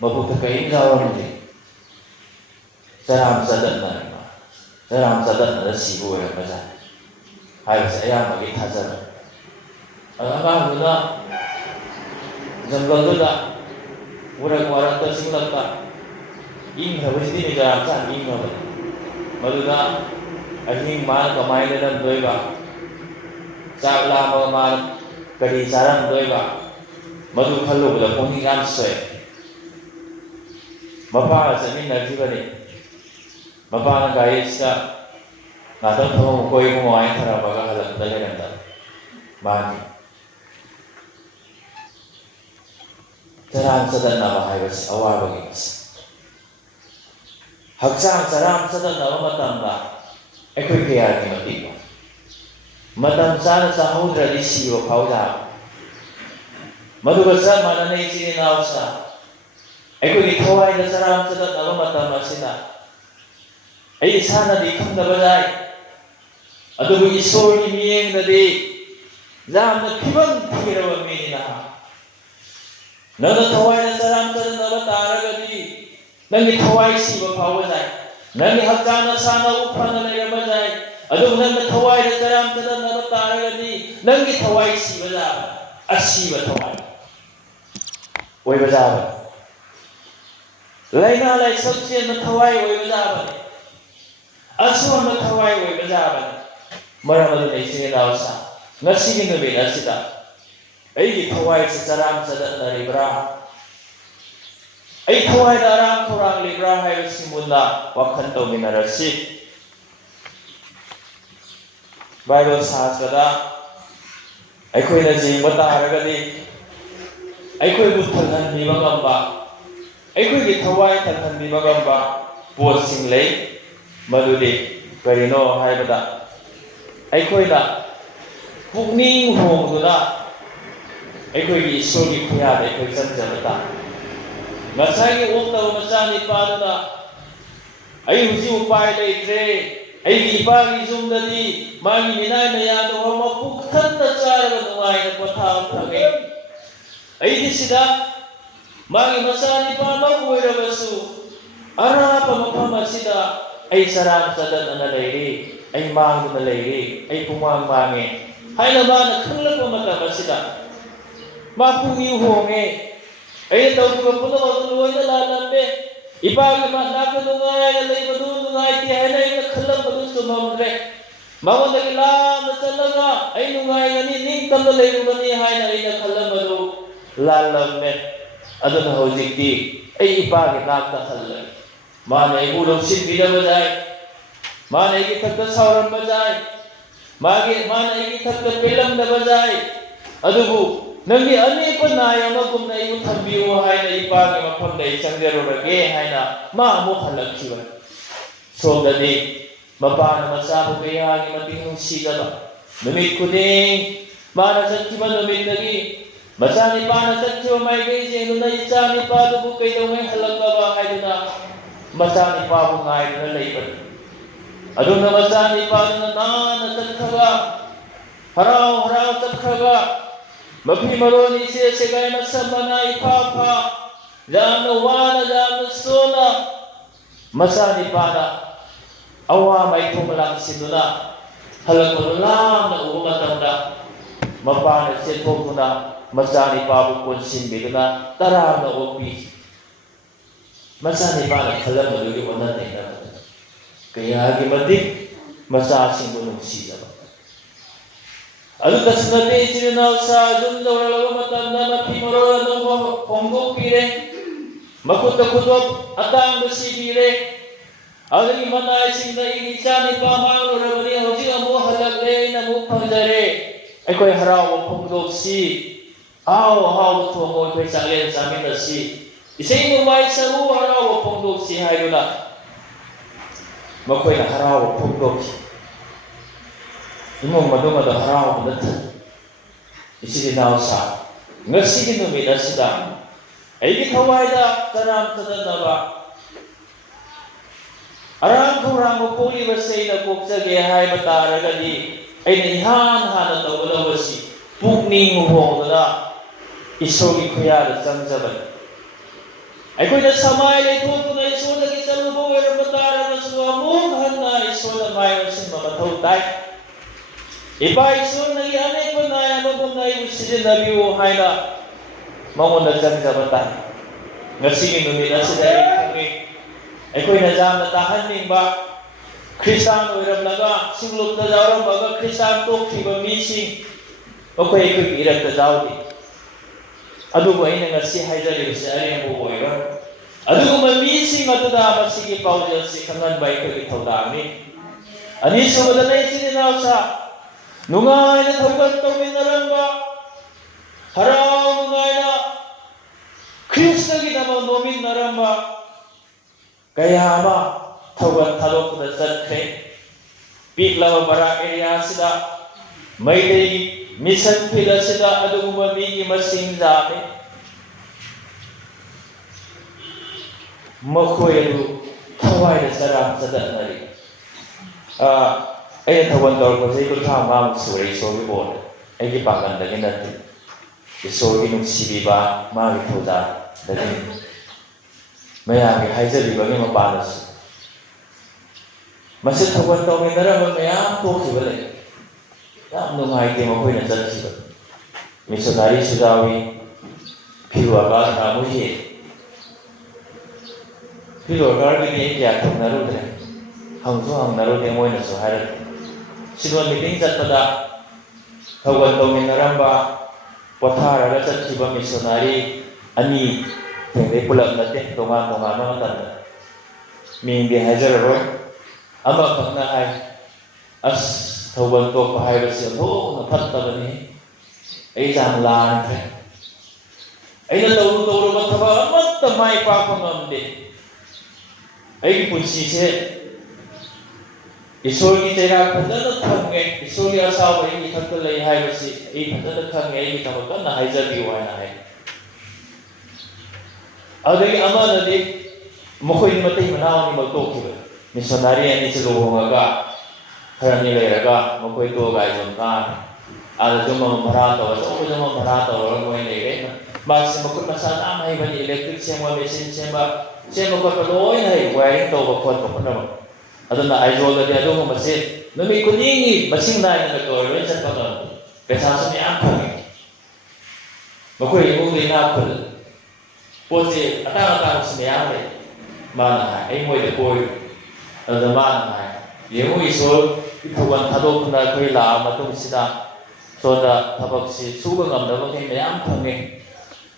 mabuk ta kai na ron ti saram sadat na si bu ra ma jai hai sa ya ma gi tha sa ang guna jungle guna warak ta singlat ta ing habis ni ga sa ing ba maduda ahing ma kamai le nan doi ba chakla ma kari saram doi ba madu khallu ba ko ni gam se mapa sa ni na ji ba ni mapa na ga isa na ta tho ko ko ai thara ba ga la da le nan da ma ni Saram sadan na bahai bas awar bagi bas. Haksang saram sadan na matam ba. Ekoi kaya ni mati ba. Matam sana samudra di siwa pauda. Madu basa mana nei sini na usa. Ekoi ni thawai na saram sadan na matam asina. Ai sana di kham na bazai. Adu bu isor ni mieng na di. Jam na thibang thirawa mi na. Nana thawai na saram sadan na bataraga nangi thawai siba phawa jai nangi hakana sana upana le ma jai adu nanga thawai na saram sadan na bataraga nangi thawai siba ja asiba thawai oi baja ba laina lai sabche na thawai oi baja ba aso na thawai oi baja ba maramadu nei se na usa ngasi gi no be na sita ai thawai sa saram sadan na ribra ai thawai da ram khurang libra hai simunda wakhan to minarasi bible sastra ai khoi na jing bata raga di ai khoi bu thalhan ni bangamba ai khoi gi thawai thalhan ni bangamba pot sing lei madudi karino hai bada ai khoi da pukning hong duna ꯑꯩꯈꯣꯏꯒꯤ ꯏꯁꯣꯔꯒꯤ ꯈꯨꯌꯥꯗ ꯑꯩꯈꯣꯏ ꯆꯪꯖꯕ ꯇꯥꯏ ꯉꯁꯥꯏꯒꯤ ꯑꯣꯛꯇꯕ ꯃꯆꯥꯅꯤꯄꯥꯗꯨꯅ ꯑꯩ ꯍꯧꯖꯤꯛ ꯎꯄꯥꯏ ꯂꯩꯇ꯭ꯔꯦ ꯑꯩꯒꯤ ꯏꯄꯥꯒꯤ ꯌꯨꯝꯗꯗꯤ ꯃꯥꯒꯤ ꯃꯤꯅꯥꯏ ꯃꯌꯥꯝꯗꯣ ꯃꯄꯨꯛ ꯊꯟꯅ ꯆꯥꯔꯒ ꯅꯨꯡꯉꯥꯏꯅ ꯄꯣꯊꯥꯕ ꯐꯪꯉꯦ ꯑꯩꯗꯤ ꯁꯤꯗ ꯃꯥꯒꯤ ꯃꯆꯥꯅꯤꯄꯥꯃꯛ ꯑꯣꯏꯔꯕꯁꯨ ꯑꯔꯥꯞꯄ ꯃꯐꯝ ꯑꯁꯤꯗ ꯑꯩ ꯆꯔꯥꯡ ꯆꯗꯠꯅꯅ ꯂꯩꯔꯤ ꯑꯩ ꯃꯥꯡꯗꯨꯅ ꯂꯩꯔꯤ ꯑꯩ ꯄꯨꯡꯃꯥꯡ ꯃꯥꯡꯉꯦ haina mana khanglakpa matam asida ma pungyu honge ai tawba puno loina lalambe ipagi mahna ko nungai lei badu nungai ti haina ina khallam badu sumamre mawandagi lam chalaga ai nungai gani ning tamda lei bani haina ina khallam badu lalambe aduna hojikti ai ipagi nakta khallai mana ibu lomsin bida bajai mana iki thakta sauram bajai mana iki thakta pelam da bajai adubu nangi ani pa naya magum na ibu thambiyo haina ipagi mafam dai changjaro haina ma mo halakhiwa sogdadi mapana masabu kayagi mating nungsidaba numit kuding mana chakhiba numitagi masani pana chakhiba maigai jenu na ichani padubu kaidawai halakaba haiduna masani pabu ngaiduna leibani aduna masani paduna nana chakhaga harau chakhaga mafi maroni se segai masamana ipafa jamna wana jamna sona masani pana awa mai thumlang sinuna halakon lam na uba matanda mapana se thokuna masani pabu konsin biduna tara na opi masani pana khalam adugi wana tena kaya gi madik masa singbu nungsida alu tasnate ichina sa jun dawalaga matamna mafi marora no pongo pire makuta kutop atang basibire agni manai singda ini chani pamang rabani hoji amu halakle namu phamjare aikoi harau phongdok si haw thomo pe changlen samita si isei no mai sabu harau phongdok si haiduna makoi harau phongdok imong madunga da harau nath isigi nausa ngasigi numit asida aigi thawaida taram tadanaba arang khurang poli basai da kokjage hai bataragadi aina ihan hana tawlawasi pukning hongda isogi khoya da changjaba aikoi da samai le thokuna isoda gi chalubo wer bataraga suamu hanna isoda mai wasin mamathau tai ipa isun nagi ane ko naya mabum nai usije nabiu haina mangon da changjaba ngasi numit asida aikoi na jamna tahan ningba Kristan oiramlaga singluk da jawram baga Kristan tokhiba mising okoi aikoi irak da jawdi adugo aina ngasi haijari se arembo oira adugo ma mising atuda masigi paujal si khangan bai ko ki thodani ani subada nai sinausa nungai na thogan tawminaramba harau nungai na Krishna gi nama nominaramba kaya ama thogan thalok da chatkhe piklaba bara area sida maidei mission phila sida aduguma mi gi masing jame makhoyu thawai da saram sadanari ai thawon dor ko sei ko thama suri so gi bon ai gi pagan da gi nat so gi nung sibi ba ma gi thoda da gi maya gi haijari ba gi ma panas masih thawon to mi dara maya to ki bale ya nungai te ma khoi na chat ki ba missionary sudawi phiwa ga na mu hi phiwa ga gi ni ya thong na ru de hang so hang na ru de moi na so har Sidon meeting chatpada thawon tawminaramba potharaga chatkiba missionary ani thengdei pulak nate tonga ma tan mingge hajaroi ama khakna hai as thawon to pa hai basi tho na thattabani ai jam lan the ai na tawru ba thaba amat mai pa phamamde ai punsi se Isorgi tera phadana thamge isorgi asawa ai thakta lei hai basi ai phadana thamge ai thamaka na haijabi wa na hai adagi amana de mokhoi matai manaw ni magto khiba missionary ani se lohoga kharani leiraga mokhoi to gai jon ka ala joma mara to so joma mara to ro moi nei re mas mokhoi masa na mai bani electric sema machine sema ko loi hai wiring to ba khot ko na aduna aizola de adu mase nami kuningi masing nai na ko ro chat pa ꯄꯩꯁꯥꯁꯨ ꯃꯌꯥꯝ ꯐꯪꯉꯦ ꯃꯈꯣꯏ ꯏꯃꯨꯡꯗ ꯏꯅꯥꯛ ꯈꯨꯜꯂꯦ ꯄꯣꯠꯁꯦ ꯑꯇꯥꯡ ꯑꯇꯥꯡꯕꯁꯨ ꯃꯌꯥꯝ ꯂꯩ ꯃꯥꯅ ꯍꯥꯏ ꯑꯩ ꯃꯣꯏꯗ ꯀꯣꯏꯔꯨ ꯑꯗꯨꯗ ꯃꯥꯅ ꯍꯥꯏ ꯌꯦꯡꯉꯨ ꯏꯁꯣꯔꯒꯤ ꯊꯧꯒꯜ ꯊꯥꯗꯣꯛꯇꯨꯅ ꯑꯩꯈꯣꯏ ꯂꯥꯛꯑ ꯃꯇꯨꯡꯁꯤꯗ ꯁꯣꯝꯗ ꯊꯕꯛꯁꯤ ꯁꯨꯕ ꯉꯝꯗꯕꯈꯩ ꯃꯌꯥꯝ ꯐꯪꯉꯦ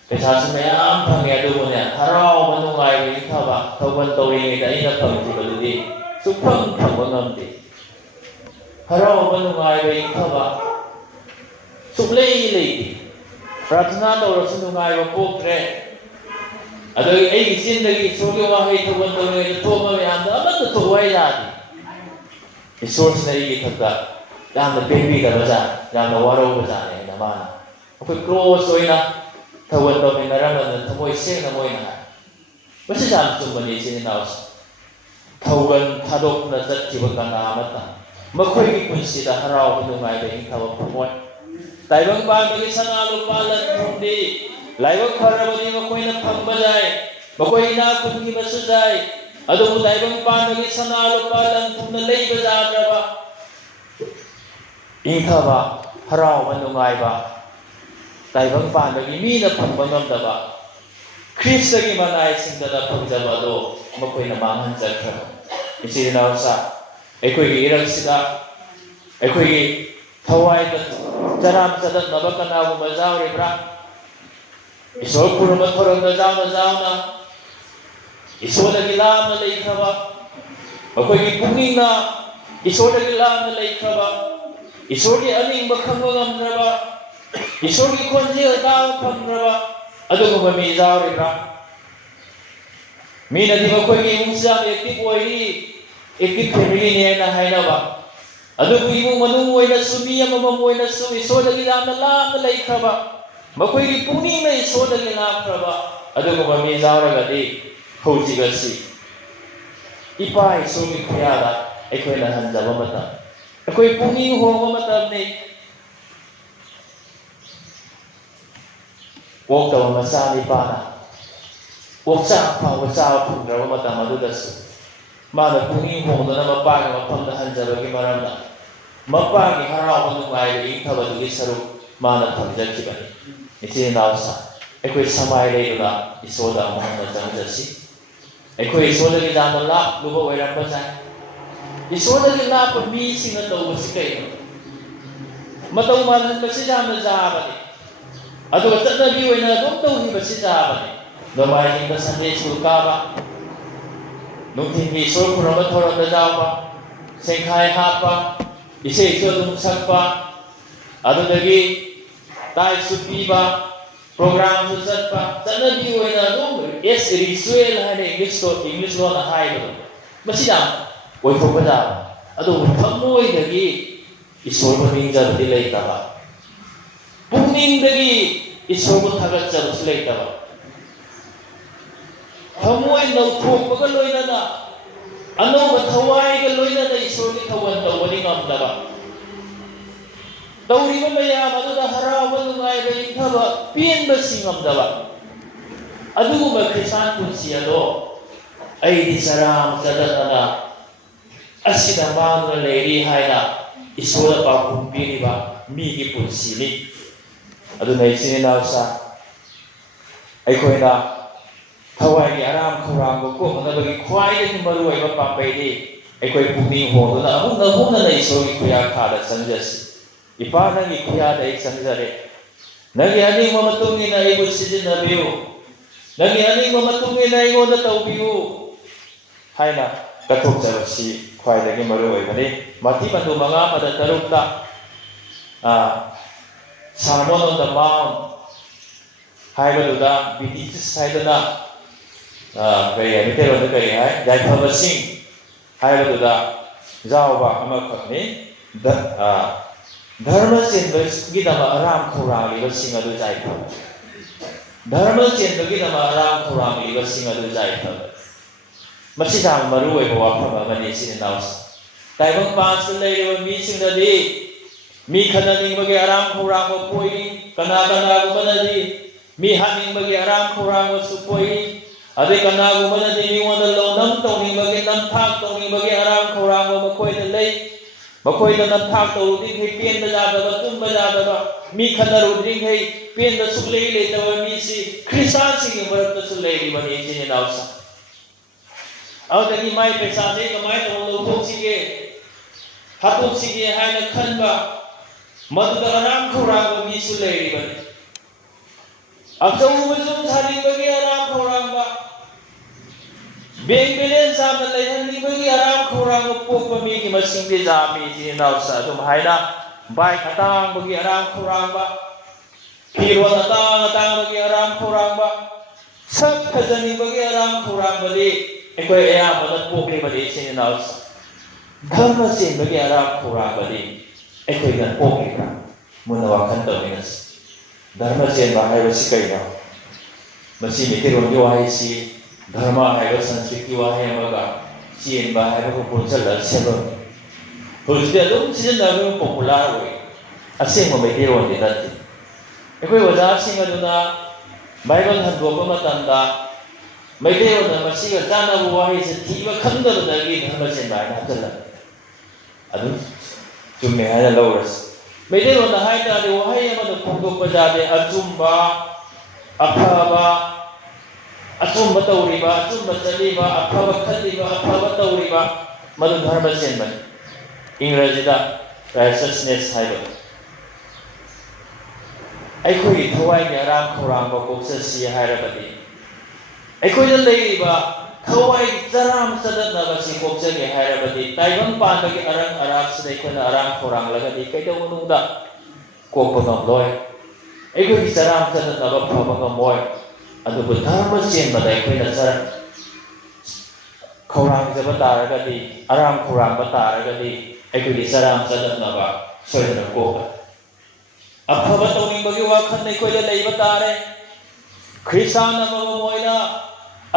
ꯄꯩꯁꯥꯁꯨ ꯃꯌꯥꯝ ꯐꯪꯉꯦ ꯑꯗꯨꯕꯨꯅꯦ ꯍꯔꯥꯎꯕ ꯅꯨꯡꯉꯥꯏꯕ ꯏꯪꯊꯕ ꯊꯧꯒꯜ ꯇꯧꯔꯤꯉꯩꯗ ꯑꯩꯅ ꯐꯪꯈꯤꯕꯗꯨꯗꯤ ꯁꯨꯡꯐꯪ ꯐꯪꯕ ꯉꯝꯗꯦ harawa nungai ba ikhaba suklei lei prathna tawrasu nungai ba pokre adoi ai sindagi soge wa hai thoban tawne thoma yam da amata thowai yadi isor sinai thakka yam da baby da baza yam da waro baza ne da mana akoi close oina thoban tawne narama da thomoi se na moina basi jam chumbani sin naus thoban thadok na chatkiba kana amata makhoi punsida harau nungai ba ikhaba phomoi taibang bagi sana lupa lantundi laibang kharabani makoina phambajai makoina kungi masujai adu taibang bagi sana lupa lantunda lei bajabraba ikhaba harau manungai ba taibang bagi mina phambangam Krista gi manai singdada phagjaba do makoina mangan jakra isirina sa ekoi gi irang sida ekoi gi thawai da Jaram sadat nabakana bu mazau rebra isol kurma thorong da jauna isol da gilam na lei khaba akoi gi punging na isol da gilam na lei khaba isol gi aning ba khangwa ngamraba isol gi khonje da phamraba adu ba mi jau rebra mi na di ba koi gi mungsa active oi active family ne na haina ba adubu imung manung oina sumi amamam oina su isodagi lamna lamna leikraba makoigi pungning na isodagi lamkraba adubu mami zauragadi hojigasi ipa isogi khuyada aikoina hanjaba matam akoi pungning hongba matamni woktawa masani pana woksa phawa chawa phungraba matam adudasu mana pungning hongdana mapagi mafamda hanjabagi maramda mapagi harau nungai ikhaba du saru mana thamjakibani ichi nausa ekoi samai leiduna isoda mohna jangjasi ekoi isoda gi dana la luba oiram basai isoda gi la pa mi singa tawba sikai mataw man basi jamna jabani adu tatna bi oina dum tawhi basi jabani domai hinda sunday school kaba nungthin bi sol kurama thora da jawa sengkhai hapa isei dum sakpa adudagi tai supiba program su satpa tanabi oina dum es ritual hane english lo na haido masida oi thokpa da adu thamoi dagi isor ba ninja di lai ta ba pungning dagi isor ba thagat cha su lai ta ba thamoi no thokpa ga loina na ano ba thawai ga loina na isor ni thawan tawani ngamdaba tawri ba maya maduda harawa nungai ba ikhaba pienba singamdaba adu ba krisan punsi ado ai di saram sadatana asida bangna leiri haina isor ba kumpiri ba mi gi punsi ni adu nei sinina sa ai koina thawai gi aram khurang ko nabagi khwai ni maru ai ba pambai ni ekoi puni ho na amu na isor gi kuya khada sanjasi ipa na gi kuya da ik sanjare nagi ani ma matung ni na ibu sidin na biu nagi ani ma matung ni na igo da tau biu haina kathok jawasi khwai da gi maru ai bani mati bandu manga pada tarukta sermon on the mount haibaduda biti saidana kaya mitero da kaya hai jaifaba sing haibaduda jawba amakakni dharma chenba gidama aram khurang liba sing adu jaifaba dharma chenba gidama aram khurang liba sing adu jaifaba masi jam maru oi bawa phama mani sin naus taibang pas leiro mi sing dadi mi khananing bagi aram khurang ko poi kana gumanadi mi haning bagi aram khurang ko supoi ade kana gumanadi mi wona lo nam tawni bagi nam thak tawni bagi aram khurang ko makoi da lei ꯃꯈꯣꯏꯅ ꯅꯝꯊꯥꯛ ꯇꯧꯔꯨꯗ꯭ꯔꯤꯈꯩ ꯄꯦꯟꯕ ꯌꯥꯗꯕ ꯇꯨꯝꯕ ꯌꯥꯗꯕ ꯃꯤ ꯈꯟꯅꯔꯨꯗ꯭ꯔꯤꯈꯩ ꯄꯦꯟꯕ ꯁꯨꯛꯂꯩ ꯂꯩꯇꯕ ꯃꯤꯁꯤ ꯈ꯭ꯔꯤꯁꯇꯥꯟꯁꯤꯡꯒꯤ ꯃꯔꯛꯇꯁꯨ ꯂꯩꯔꯤꯕꯅꯤ ꯏꯆꯤꯟ ꯏꯅꯥꯎꯁꯤꯡ ꯑꯗꯨꯗꯒꯤ ꯃꯥꯏ ꯄꯩꯁꯥꯁꯦ ꯀꯃꯥꯏꯅ ꯇꯧꯅ ꯂꯧꯊꯣꯛꯁꯤꯒꯦ ꯍꯥꯠꯇꯣꯛꯁꯤꯒꯦ ꯍꯥꯏꯅ ꯈꯟꯕ ꯃꯗꯨꯗ ꯑꯔꯥꯝ ꯈꯧꯔꯥꯡꯕ ꯃꯤꯁꯨ ꯂꯩꯔꯤꯕꯅꯤ ꯑꯆꯧꯕ ꯌꯨꯝ ꯁꯥꯅꯤꯡꯕꯒꯤ ꯑꯔꯥꯝ ꯈꯧꯔꯥꯡꯕ ꯕꯦꯡ ꯕꯦꯂꯦꯟꯁ ꯌꯥꯝꯅ ꯂꯩꯍꯟꯅꯤꯡꯕꯒꯤ ꯑꯔꯥꯝ ꯈꯧꯔꯥꯡꯕ ꯄꯣꯛꯄ ꯃꯤꯒꯤ ꯃꯁꯤꯡꯗꯤ ꯌꯥꯝꯃꯤ ꯏꯆꯤꯟ ꯏꯅꯥꯎꯁꯤꯡ ꯑꯗꯨꯝ ꯍꯥꯏꯅ ꯕꯥꯏꯛ ꯑꯇꯥꯡꯕꯒꯤ ꯑꯔꯥꯝ ꯈꯧꯔꯥꯡꯕ ꯐꯤꯔꯣꯜ ꯑꯇꯥꯡꯕꯒꯤ ꯑꯔꯥꯝ ꯈꯧꯔꯥꯡꯕ ꯁꯛ ꯐꯖꯅꯤꯡꯕꯒꯤ ꯑꯔꯥꯝ ꯈꯧꯔꯥꯡꯕꯗꯤ ꯑꯩꯈꯣই ꯑꯌꯥꯝꯕꯅ ꯄꯣꯛꯂꯤꯕꯅꯤ ꯏꯆꯤꯟ ꯏꯅꯥꯎꯁꯤꯡ ꯙꯔꯃ ꯆꯦꯟꯕꯒꯤ ꯑꯔꯥꯝ ꯈꯧꯔꯥꯡꯕꯗꯤ ꯑꯩꯈꯣꯏꯅ ꯄꯣꯛꯂꯤꯕ꯭ꯔꯥ ꯃꯨꯟꯅ ꯋꯥꯈꯜ ꯇꯧꯃꯤꯟꯅꯁꯤ ꯙꯔꯃ ꯆꯦꯟꯕ ꯍꯥꯏꯕꯁꯤ ꯀꯩꯅꯣ ꯃꯁꯤ ꯃꯩꯇꯩꯂꯣꯟꯒꯤ ꯋꯥꯍꯩꯁꯤ ꯙꯔꯃ ꯍꯥꯏꯕ ꯁꯪꯁꯀ꯭ꯔꯤꯠꯀꯤ ꯋꯥꯍꯩ ꯑꯃꯒ ꯆꯦꯟꯕ ꯍꯥꯏꯕꯒ ꯄꯨꯟꯁꯤꯜꯂꯒ ꯁꯦꯝꯕꯅꯤ ꯍꯧꯖꯤꯛꯇꯤ ꯑꯗꯨꯝ ꯁꯤꯖꯤꯟꯅꯕ ꯄꯣꯄꯨꯂꯔ ꯑꯣꯏ ꯑꯁꯦꯡꯕ ꯃꯩꯇꯩꯂꯣꯟꯗꯤ ꯅꯠꯇꯦ ꯑꯩꯈꯣꯏ ꯑꯣꯖꯥꯁꯤꯡ ꯑꯗꯨꯅ ꯕꯥꯏꯕꯜ ꯍꯟꯗꯣꯛꯄ ꯃꯇꯝꯗ ꯃꯩꯇꯩꯂꯣꯟꯗ ꯃꯁꯤꯒ ꯆꯥꯟꯅꯕ ꯋꯥꯍꯩꯁꯦ ꯊꯤꯕ ꯈꯪꯗꯕꯗꯒꯤ ꯙꯔꯃ ꯆꯦꯟꯕ ꯍꯥꯏꯅ ꯍꯥꯞꯆꯤꯜꯂꯛ ꯑꯗꯨꯝ ꯆꯨꯝꯃꯦ ꯍꯥꯏꯅ ꯂꯧꯔꯁꯤ ꯃꯩꯇꯩꯂꯣꯟꯗ ꯍꯥꯏꯇꯥꯔꯗꯤ ꯋꯥꯍꯩ ꯑꯃꯗ ꯐꯣꯡꯗꯣꯛꯄ ꯌꯥꯗꯦ ꯑꯆꯨꯝꯕ ꯑꯐꯕ ꯑꯆꯨꯝꯕ ꯇꯧꯔꯤꯕ ꯑꯆꯨꯝꯕ ꯆꯠꯂꯤꯕ ꯑꯐꯕ ꯈꯜꯂꯤꯕ ꯑꯐꯕ ꯇꯧꯔꯤꯕ ꯃꯗꯨ ꯙꯔꯃ ꯆꯦꯟꯕꯅꯤ ꯏꯪꯒ꯭ꯔꯥꯖꯤꯗ ꯔꯥꯏꯆꯁꯅꯦꯁ ꯍꯥꯏꯕ ꯑꯩꯈꯣꯏꯒꯤ ꯊꯋꯥꯏꯒꯤ ꯑꯔꯥꯝ ꯈꯧꯔꯥꯡꯕ ꯀꯣꯛꯆꯠꯁꯤ ꯍꯥꯏꯔꯕꯗꯤ ꯑꯩꯈꯣꯏꯗ ꯂꯩꯔꯤꯕ ꯊꯋꯥꯏꯒꯤ ꯆꯔꯥꯝ ꯆꯗꯠꯅꯕꯁꯤ ꯀꯣꯛꯆꯒꯦ ꯍꯥꯏꯔꯕꯗꯤ ꯇꯥꯏꯕꯪ ꯄꯥꯟꯕꯒꯤ ꯑꯔꯪ ꯑꯔꯥꯛꯁꯤꯗ ꯑꯩꯈꯣꯏꯅ ꯑꯔꯥꯝ ꯈꯧꯔꯥꯡꯂꯒꯗꯤ ꯀꯩꯗꯧꯅꯨꯡꯗ ꯀꯣꯛꯄ ꯉꯝꯂꯣꯏ ꯑꯩꯈꯣꯏꯒꯤ ꯆꯔꯥꯝ ꯆꯗꯠꯅꯕ ꯐꯕ ꯉꯝꯃꯣꯏ ꯑꯗꯨꯕꯨ ꯙꯔꯃ ꯆꯦꯟꯕꯗ ꯑꯩꯈꯣꯏꯅ ꯈꯧꯔꯥꯡꯖꯕ ꯇꯥꯔꯒꯗꯤ ꯑꯔꯥꯝ ꯈꯧꯔꯥꯡꯕ ꯇꯥꯔꯒꯗꯤ ꯑꯩꯈꯣꯏꯒꯤ ꯆꯔꯥꯝ ꯆꯗꯠꯅꯕ ꯁꯣꯏꯗꯅ ꯀꯣꯛꯀꯅꯤ ꯑꯐꯕ ꯇꯧꯅꯤꯡꯕꯒꯤ ꯋꯥꯈꯜ ꯑꯩꯈꯣꯏꯗ ꯂꯩꯕ ꯇꯥꯔꯦ ꯈ꯭ꯔꯤꯁꯇꯥꯟ ꯑꯃꯃꯝ ꯑꯣꯏꯅ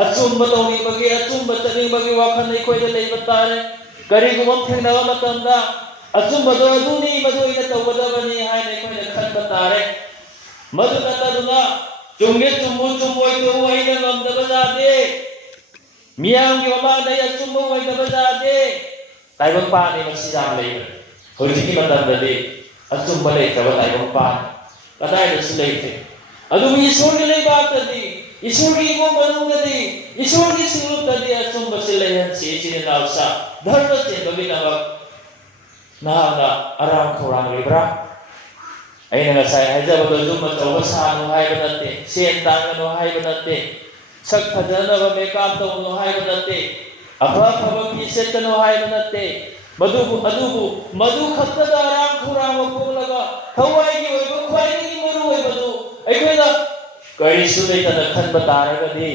ꯑꯆꯨꯝꯕ ꯇꯧꯅꯤꯡꯕꯒꯤ ꯑꯆꯨꯝꯕ ꯆꯠꯅꯤꯡꯕꯒꯤ ꯋꯥꯈꯜ ꯑꯩꯈꯣꯏꯗ ꯂꯩꯕ ꯇꯥꯔꯦ ꯀꯔꯤꯒꯨꯝꯕ ꯊꯦꯡꯅꯕ ꯃꯇꯝꯗ ꯑꯆꯨꯝꯕꯗꯣ ꯑꯗꯨꯅꯤ ꯃꯗꯨ ꯑꯣꯏꯅ ꯇꯧꯒꯗꯕꯅꯤ ꯍꯥꯏꯅ ꯑꯩꯈꯣꯏꯅ ꯈꯟꯕ ꯇꯥꯔꯦ ꯃꯗꯨ ꯅꯠꯇꯗꯨꯅ ꯆꯨꯝꯒꯦ ꯆꯨꯝꯃꯨ ꯆꯨꯝꯃꯣꯏ ꯆꯨꯝꯃꯨ ꯑꯩꯅ ꯉꯝꯗꯕ ꯌꯥꯗꯦ ꯃꯤꯌꯥꯝꯒꯤ ꯃꯃꯥꯡꯗ ꯑꯩ ꯑꯆꯨꯝꯕ ꯑꯣꯏꯗꯕ ꯌꯥꯗꯦ ꯇꯥꯏꯕꯪ ꯄꯥꯟꯅꯤ ꯃꯁꯤ ꯌꯥꯝ ꯂꯩꯕ ꯍꯧꯖꯤꯛꯀꯤ ꯃꯇꯝꯗꯗꯤ ꯑꯆꯨꯝꯕ ꯂꯩꯇ꯭ꯔꯕ ꯇꯥꯏꯕꯪ ꯄꯥꯟ ꯀꯗꯥꯏꯗꯁꯨ ꯂꯩꯇꯦ ꯑꯗꯨꯕꯨ ꯏꯁꯣꯔꯒꯤ ꯂꯩꯕꯥꯛꯇꯗꯤ ꯏꯁꯣꯔꯒꯤ ꯏꯃꯨꯡ ꯃꯅꯨꯡꯗꯗꯤ ꯏꯁꯣꯔꯒꯤ ꯁꯤꯡꯂꯨꯞꯇꯗꯤ ꯑꯆꯨꯝꯕꯁꯤ ꯂꯩꯍꯟꯁꯤ ꯏꯆꯤꯟ ꯏꯅꯥꯎꯁꯥ ꯙꯔꯃ ꯆꯦꯟꯕꯒꯤꯗꯃꯛ ꯅꯍꯥꯛꯅ ꯑꯔꯥꯝ ꯈꯧꯔꯥꯡꯂꯤꯕ꯭ꯔꯥ ꯑꯩꯅ ꯉꯁꯥꯏ ꯍꯥꯏꯖꯕꯗꯣ ꯌꯨꯝ ꯑꯆꯧꯕ ꯁꯥꯅꯨ ꯍꯥꯏꯕ ꯅꯠꯇꯦ ꯁꯦꯟ ꯇꯥꯟꯒꯅꯨ ꯍꯥꯏꯕ ꯅꯠꯇꯦ ꯁꯛ ꯐꯖꯅꯕ ꯃꯦꯀꯞ ꯇꯧꯒꯅꯨ ꯍꯥꯏꯕ ꯅꯠꯇꯦ ꯑꯐꯕ ꯐꯤ ꯁꯦꯠꯀꯅꯨ ꯍꯥꯏꯕ ꯅꯠꯇꯦ ꯑꯗꯨꯕꯨ ꯃꯗꯨ ꯈꯛꯇꯗ ꯑꯔꯥꯝ ꯈꯧꯔꯥꯡꯕ ꯄꯣꯛꯂꯒ ꯊꯋꯥꯏꯒꯤ ꯑꯣꯏꯕ ꯈ꯭ꯋꯥꯏꯗꯒꯤ ꯃꯔꯨ ꯑꯣꯏꯕꯗꯨ ꯑꯩꯈꯣꯏꯅ ꯀꯔꯤꯁꯨ ꯂꯩꯇꯅ ꯈꯟꯕ ꯇꯥꯔꯒꯗꯤ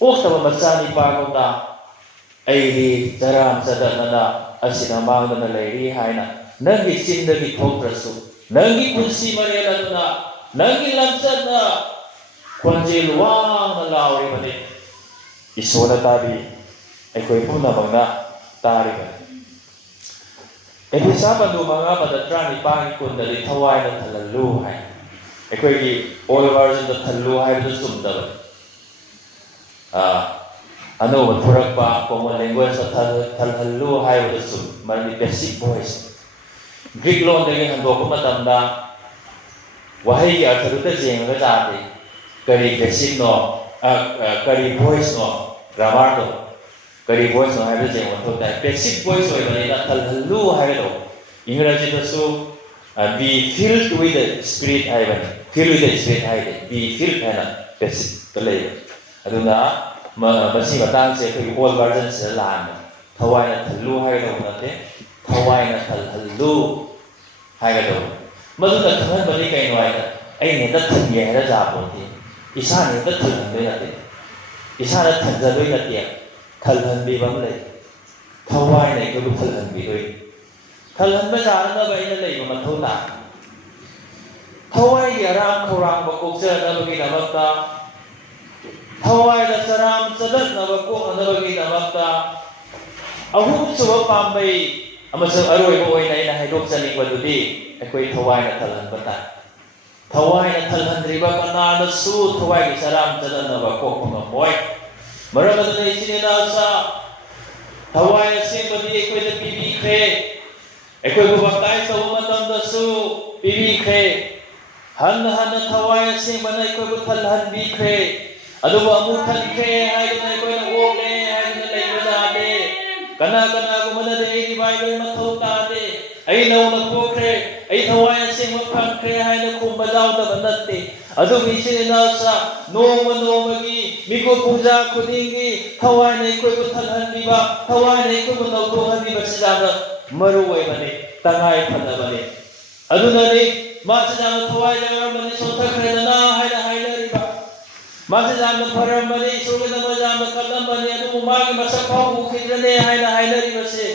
ꯄꯣꯛꯇꯕ ꯃꯆꯥꯅꯤꯄꯥꯒꯨꯝꯅ ꯑꯩꯗꯤ ꯆꯔꯥꯝ ꯆꯗꯠꯅꯅ ꯑꯁꯤꯗ ꯃꯥꯡꯗꯅ ꯂꯩꯔꯤ ꯍꯥꯏꯅ ꯅꯪꯒꯤ ꯆꯤꯟꯗꯒꯤ ꯊꯣꯛꯇ꯭ꯔꯁꯨ ꯅꯪꯒꯤ ꯄꯨꯟꯁꯤ ꯃꯔꯦꯜ ꯑꯗꯨꯅ ꯅꯪꯒꯤ ꯂꯝꯆꯠꯅ ꯈꯣꯟꯖꯦꯜ ꯋꯥꯡꯅ ꯂꯥꯎꯔꯤꯕꯅꯤ ꯏꯁꯣꯔꯅ ꯇꯥꯕꯤ ꯑꯩꯈꯣꯏ ꯄꯨꯝꯅꯃꯛꯅ ꯇꯥꯔꯤꯕꯅꯤ ꯑꯦꯐꯦꯁꯥ ꯄꯟꯗꯨ 5:19-20ꯗꯗꯤ ꯊꯋꯥꯏꯅ ꯊꯜꯍꯜꯂꯨ ꯍꯥꯏ ꯑꯩꯈꯣꯏꯒꯤ ꯑꯣꯜ ꯚꯔꯖꯟꯗ ꯊꯜꯂꯨ ꯍꯥꯏꯕꯗꯨ ꯆꯨꯝꯗꯕ ꯑꯅꯧꯕ ꯊꯣꯔꯛꯄ ꯀꯣꯃꯟ ꯂꯦꯡꯒ꯭ꯋꯦꯖꯇ ꯊꯜꯍꯜꯂꯨ ꯍꯥꯏꯕꯗꯨ ꯆꯨꯝ ꯃꯔꯝꯗꯤ ꯕꯦꯁꯤꯛ ꯚꯣꯏꯁ ꯒ꯭ꯔꯤꯛ ꯂꯣꯟꯗꯒꯤ ꯍꯟꯗꯣꯛꯄ ꯃꯇꯝꯗ ꯋꯥꯍꯩꯒꯤ ꯑꯔꯊꯗꯨꯗ ꯌꯦꯡꯉꯒ ꯇꯥꯗꯦ ꯀꯔꯤ ꯕꯦꯁꯤꯛꯅꯣ ꯀꯔꯤ ꯚꯣꯏꯁꯅꯣ ꯒ꯭ꯔꯥꯃꯥꯔꯗꯣ ꯀꯔꯤ ꯚꯣꯏꯁꯅꯣ ꯍꯥꯏꯕꯗꯨ ꯌꯦꯡꯕ ꯃꯊꯧ ꯇꯥꯏ ꯕꯦꯁꯤꯛ ꯚꯣꯏꯁ ꯑꯣꯏꯕꯅꯤꯅ ꯊꯜꯍꯜꯂꯨ ꯍꯥꯏꯒꯗꯧ ꯏꯪꯒ꯭ꯔꯥꯖꯤꯗꯁꯨ be filled with the spirit haibani filled with the spirit haide be filled haina basic kalei aduna masi matang se khoi all version se lan thawaina thallu haida nate thawaina thalhallu haida do maduna thahan bani kai no haida ai ne da thangye haida ja boti isa ne da thalhan doi nate isa da thanja doi nate thalhan bi bam lai thawaina ko thalhan bi doi ꯊꯜꯍꯟꯕ ꯌꯥꯅꯕ ꯑꯩꯅ ꯂꯩꯕ ꯃꯊꯧ ꯇꯥꯏ ꯊꯋꯥꯏꯒꯤ ꯑꯔꯥꯝ ꯈꯧꯔꯥꯡꯕ ꯀꯣꯛꯆꯅꯕꯒꯤꯗꯃꯛꯇ ꯊꯋꯥꯏꯗ ꯆꯔꯥꯝ ꯆꯗꯠꯅꯕ ꯀꯣꯛꯅꯅꯕꯒꯤꯗꯃꯛꯇ ꯑꯍꯨꯝꯁꯨꯕ ꯄꯥꯝꯕꯩ ꯑꯃꯁꯨꯡ ꯑꯔꯣꯏꯕ ꯑꯣꯏꯅ ꯑꯩꯅ ꯍꯥꯏꯗꯣꯛꯆꯅꯤꯡꯕꯗꯨꯗꯤ ꯑꯩꯈꯣꯏ ꯊꯋꯥꯏꯅ ꯊꯜꯍꯟꯕ ꯇꯥꯏ ꯊꯋꯥꯏꯅ ꯊꯜꯍꯟꯗ꯭ꯔꯤꯕ ꯀꯅꯥꯅꯁꯨ ꯊꯋꯥꯏꯒꯤ ꯆꯔꯥꯝ ꯆꯗꯠꯅꯕ ꯀꯣꯛꯄ ꯉꯝꯃꯣꯏ ꯃꯔꯝ ꯑꯗꯨꯅ ꯏꯆꯤꯟ ꯏꯅꯥꯎꯁꯥ ꯊꯋꯥꯏ ꯑꯁꯦꯡꯕꯗꯤ ꯑꯩꯈꯣꯏꯗ ꯄꯤꯕꯤꯈ꯭ꯔꯦ ꯑꯩꯈꯣꯏꯕꯨ ꯕꯞꯇꯥꯏꯖ ꯇꯧꯕ ꯃꯇꯝꯗꯁꯨ ꯄꯤꯕꯤꯈ꯭ꯔꯦ ꯍꯟꯅ ꯊꯋꯥꯏ ꯑꯁꯦꯡꯕꯅ ꯑꯩꯈꯣꯏꯕꯨ ꯊꯜꯍꯟꯕꯤꯈ꯭ꯔꯦ ꯑꯗꯨꯕꯨ ꯑꯃꯨꯛ ꯊꯟꯈ꯭ꯔꯦ ꯍꯥꯏꯗꯨꯅ ꯑꯩꯈꯣꯏꯅ ꯑꯣꯛꯂꯦ ꯍꯥꯏꯗꯨꯅ ꯂꯩꯕ ꯌꯥꯗꯦ ꯀꯅꯥꯒꯨꯝꯕꯅꯗꯤ ꯑꯩꯗꯤ ꯕꯥꯏꯕꯜ ꯃꯊꯧ ꯇꯥꯗꯦ ꯑꯩ ꯅꯧꯅ ꯄꯣꯛꯈ꯭ꯔꯦ ꯑꯩ ꯊꯋꯥꯏ ꯑꯁꯦꯡꯕ ꯐꯪꯈ꯭ꯔꯦ ꯍꯥꯏꯅ ꯈꯨꯝꯕ ꯌꯥꯎꯗꯕ ꯅꯠꯇꯦ ꯑꯗꯨꯕꯨ ꯏꯆꯤꯟ ꯏꯅꯥꯎꯁꯥ ꯅꯣꯡꯃꯒꯤ ꯃꯤꯀꯨꯞ ꯄꯨꯡꯖꯥ ꯈꯨꯗꯤꯡꯒꯤ ꯊꯋꯥꯏꯅ ꯑꯩꯈꯣꯏꯕꯨ ꯊꯜꯍꯟꯕꯤꯕ ꯊꯋꯥꯏꯅ ꯑꯩꯈꯣꯏꯕꯨ ꯅꯧꯊꯣꯛꯍꯟꯕꯤꯕꯁꯤ ꯌꯥꯝꯅ ꯃꯔꯨ ꯑꯣꯏꯕꯅꯤ ꯇꯉꯥꯏ ꯐꯗꯕꯅꯤ ꯑꯗꯨꯅꯅꯤ ꯃꯥꯁꯤ ꯌꯥꯝꯅ ꯊꯋꯥꯏ ꯌꯥꯎꯔꯝꯕꯅꯤ ꯁꯣꯟꯊꯈ꯭ꯔꯦꯗꯅ ꯍꯥꯏꯅ ꯍꯥꯏꯅꯔꯤꯕ ꯃꯥꯁꯤ ꯌꯥꯝꯅ ꯐꯔꯝꯕꯅꯤ ꯏꯁꯣꯔꯒꯤꯗꯃꯛ ꯌꯥꯝꯅ ꯀꯜꯂꯝꯕꯅꯤ ꯑꯗꯨꯕꯨ ꯃꯥꯒꯤ ꯃꯁꯛ ꯐꯥꯎ ꯎꯈꯤꯗ꯭ꯔꯅꯦ ꯍꯥꯏꯅ ꯍꯥꯏꯅꯔꯤꯕꯁꯦ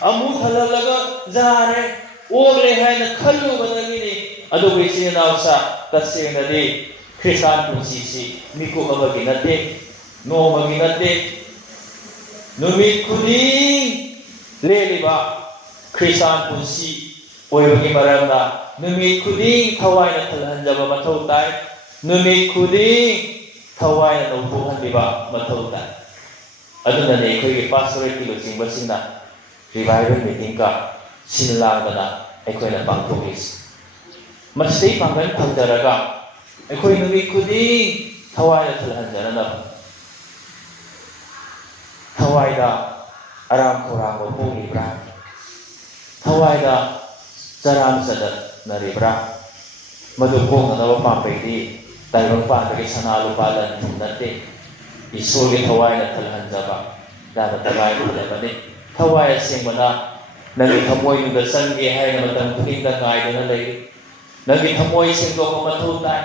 ꯑꯃꯨꯛ ꯊꯜꯍꯜꯂꯒ ꯌꯥꯔꯦ ꯑꯣꯛꯂꯦ ꯍꯥꯏꯅ ꯈꯜꯂꯨꯕꯗꯒꯤꯅꯤ ꯑꯗꯨꯕꯨ ꯏꯆꯤꯟ ꯏꯅꯥꯎꯁꯥ ꯇꯁꯦꯡꯅꯗꯤ ꯈ꯭ꯔꯤꯁꯇꯥꯟ ꯄꯨꯟꯁꯤꯁꯤ ꯃꯤꯀꯨꯞ ꯑꯃꯒꯤ ꯅꯠꯇꯦ ꯅꯣꯡꯃꯒꯤ ꯅꯠꯇꯦ ꯅꯨꯃꯤꯠ ꯈꯨꯗꯤꯡ ꯂꯦꯜꯂꯤꯕ ꯈ꯭ꯔꯤꯁꯇꯥꯟ ꯄꯨꯟꯁꯤ ꯑꯣꯏꯕꯒꯤ ꯃꯔꯝꯅ ꯅꯨꯃꯤꯠ ꯈꯨꯗꯤꯡ ꯊꯋꯥꯏꯅ ꯊꯜꯍꯟꯖꯕ ꯃꯊꯧ ꯇꯥꯏ ꯅꯨꯃꯤꯠ ꯈꯨꯗꯤꯡ ꯊꯋꯥꯏꯅ ꯅꯧꯊꯣꯛꯍꯟꯕꯤꯕ ꯃꯊꯧ ꯇꯥꯏ ꯑꯗꯨꯅꯅꯤ ꯑꯩꯈꯣꯏꯒꯤ ꯄꯥꯁꯇꯣꯔꯦꯠꯀꯤ ꯂꯨꯆꯤꯡꯕꯁꯤꯡꯅ ꯔꯤꯚꯥꯏꯕꯦꯜ ꯃꯤꯇꯤꯡꯒ ꯁꯤꯜ ꯂꯥꯡꯗꯅ ꯑꯩꯈꯣꯏꯅ ꯄꯥꯡꯊꯣꯛꯂꯤꯁꯤ ꯃꯁꯤꯗꯩ ꯄꯥꯡꯒꯜ ꯐꯪꯖꯔꯒ ꯑꯩꯈꯣꯏ ꯅꯨꯃꯤꯠ ꯈꯨꯗꯤꯡ ꯊꯋꯥꯏꯅ ꯊꯜꯍꯟꯖꯅꯅꯕ ꯊꯋꯥꯏꯗ ꯑꯔꯥꯝ ꯈꯧꯔꯥꯡꯕ ꯄꯣꯛꯂꯤꯕ꯭ꯔꯥ ꯊꯋꯥꯏꯗ ꯆꯔꯥꯡ ꯆꯗꯠꯅꯔꯤꯕ꯭ꯔꯥ ꯃꯗꯨ ꯄꯣꯛꯅꯅꯕ ꯄꯥꯝꯕꯩꯗꯤ ꯇꯥꯏꯕꯪꯄꯥꯟꯗꯒꯤ ꯁꯅꯥ ꯂꯨꯄꯥ ꯂꯟ ꯊꯨꯝ ꯅꯠꯇꯦ ꯏꯁꯣꯔꯒꯤ ꯊꯋꯥꯏꯅ ꯊꯜꯍꯟꯖꯕ ꯌꯥꯝꯅ ꯇꯉꯥꯏ ꯐꯗꯕꯅꯤ ꯊꯋꯥꯏ ꯑꯁꯦꯡꯕꯅ ꯅꯪꯒꯤ ꯊꯃꯣꯏꯗꯨꯗ ꯆꯪꯒꯦ ꯍꯥꯏꯅ ꯃꯇꯝ ꯈꯨꯗꯤꯡꯗ ꯉꯥꯏꯗꯨꯅ ꯂꯩꯔꯤ ꯅꯪꯒꯤ ꯊꯃꯣꯏ ꯁꯦꯡꯗꯣꯛꯄ ꯃꯊꯧ ꯇꯥꯏ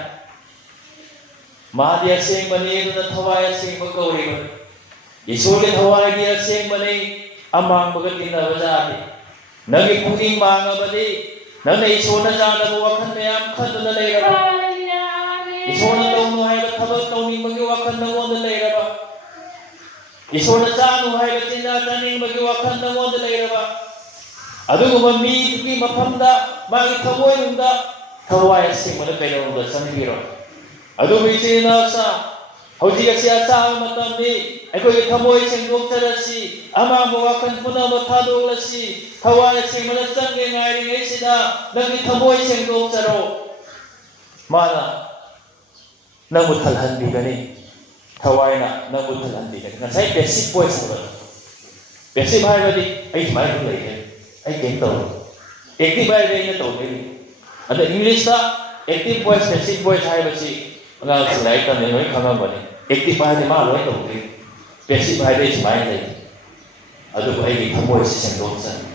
ꯃꯥꯗꯤ ꯑꯁꯦꯡꯕꯅꯤ ꯑꯗꯨꯅ ꯊꯋꯥꯏ ꯑꯁꯦꯡꯕ ꯀꯧꯔꯤꯕꯅꯤ ꯏꯁꯣꯔꯒꯤ ꯊꯋꯥꯏꯗꯤ ꯑꯁꯦꯡꯕꯅꯤ ꯑꯃꯥꯡꯕꯒ ꯇꯤꯟꯅꯕ ꯌꯥꯗꯦ ꯅꯪꯒꯤ ꯄꯨꯛꯅꯤꯡ ꯃꯥꯡꯉꯕꯗꯤ ꯅꯪꯅ ꯏꯁꯣꯔꯅ ꯌꯥꯗꯕ ꯋꯥꯈꯜ ꯃꯌꯥꯝ ꯈꯟꯗꯨꯅ ꯂꯩꯔꯕ ꯏꯁꯣꯔꯅ ꯇꯧꯅꯨ ꯍꯥꯏꯕ ꯊꯕꯛ ꯇꯧꯅꯤꯡꯕꯒꯤ ꯋꯥꯈꯜ ꯅꯉꯣꯟꯗ ꯂꯩꯔꯕ ꯏꯁꯣꯔꯅ ꯆꯥꯅꯨ ꯍꯥꯏꯕ ꯆꯤꯟꯖꯥꯛ ꯆꯥꯅꯤꯡꯕꯒꯤ ꯋꯥꯈꯜ ꯅꯉꯣꯟꯗ ꯂꯩꯔꯕ ꯑꯗꯨꯒꯨꯝꯕ ꯃꯤꯗꯨꯒꯤ ꯃꯐꯝꯗ ꯃꯥꯒꯤ ꯊꯃꯣꯏꯅꯨꯡꯗ ꯊꯋꯥꯏ ꯑꯁꯦꯡꯕꯅ ꯀꯩꯗꯧꯅꯨꯡꯗ ꯆꯪꯕꯤꯔꯣ ꯑꯗꯨꯕꯨ ꯏꯆꯤꯟ ꯏꯅꯥꯎꯁꯥ ꯍꯧꯖꯤꯛ ꯑꯁꯤ ꯑꯆꯥꯕ ꯃꯇꯝꯅꯤ ꯑꯩꯈꯣꯏꯒꯤ ꯊꯃꯣꯏ ꯁꯦꯡꯗꯣꯛꯆꯔꯁꯤ ꯑꯃꯥꯡꯕ ꯋꯥꯈꯜ ꯄꯨꯝꯅꯃꯛ ꯊꯥꯗꯣꯛꯂꯁꯤ ꯊꯋꯥꯏ ꯑꯁꯦꯡꯕꯅ ꯆꯪꯒꯦ ꯉꯥꯏꯔꯤꯉꯩꯁꯤꯗ ꯅꯪꯒꯤ ꯊꯃꯣꯏ ꯁꯦꯡꯗꯣꯛꯆꯔꯣ ꯃꯥꯅ ꯅꯪꯕꯨ ꯊꯜꯍꯟꯕꯤꯒꯅꯤ ꯊꯋꯥꯏꯅ ꯅꯪꯕꯨ ꯊꯜꯍꯟꯕꯤꯒꯅꯤ ꯉꯁꯥꯏ ꯄꯦꯁꯤꯞ ꯚꯣꯏꯁ ꯍꯥꯏꯕꯗꯣ ꯄꯦꯁꯤꯞ ꯍꯥꯏꯕꯗꯤ ꯑꯩ ꯁꯨꯃꯥꯏꯅ ꯂꯩꯔꯦ ꯑꯩ ꯀꯩꯝ ꯇꯧꯔꯣꯏ ꯑꯦꯛꯇꯤꯚ ꯍꯥꯏꯕꯗꯤ ꯑꯩꯅ ꯇꯧꯗꯣꯏꯅꯤ ꯑꯗ ꯏꯪꯂꯤꯁꯇ ꯑꯦꯛꯇꯤꯚ ꯚꯣꯏꯁ ꯄꯦꯁꯤꯞ ꯚꯣꯏꯁ ꯍꯥꯏꯕꯁꯤ ꯑꯉꯥꯡꯁꯤꯡ ꯂꯥꯏꯔꯤꯛ ꯇꯝꯃꯦ ꯂꯣꯏ ꯈꯪꯉꯝꯕꯅꯤ ꯑꯦꯛꯇꯤꯚ ꯍꯥꯏꯕꯗꯤ ꯃꯥ ꯂꯣꯏ ꯇꯧꯗꯣꯏꯅꯤ ꯄꯦꯁꯤꯞ ꯍꯥꯏꯕꯗꯤ ꯑꯩ ꯁꯨꯃꯥꯏꯅ ꯂꯩ ꯑꯗꯨꯕꯨ ꯑꯩꯒꯤ ꯊꯃꯣꯏꯁꯤ ꯁꯦꯡꯗꯣꯛꯆꯅꯤ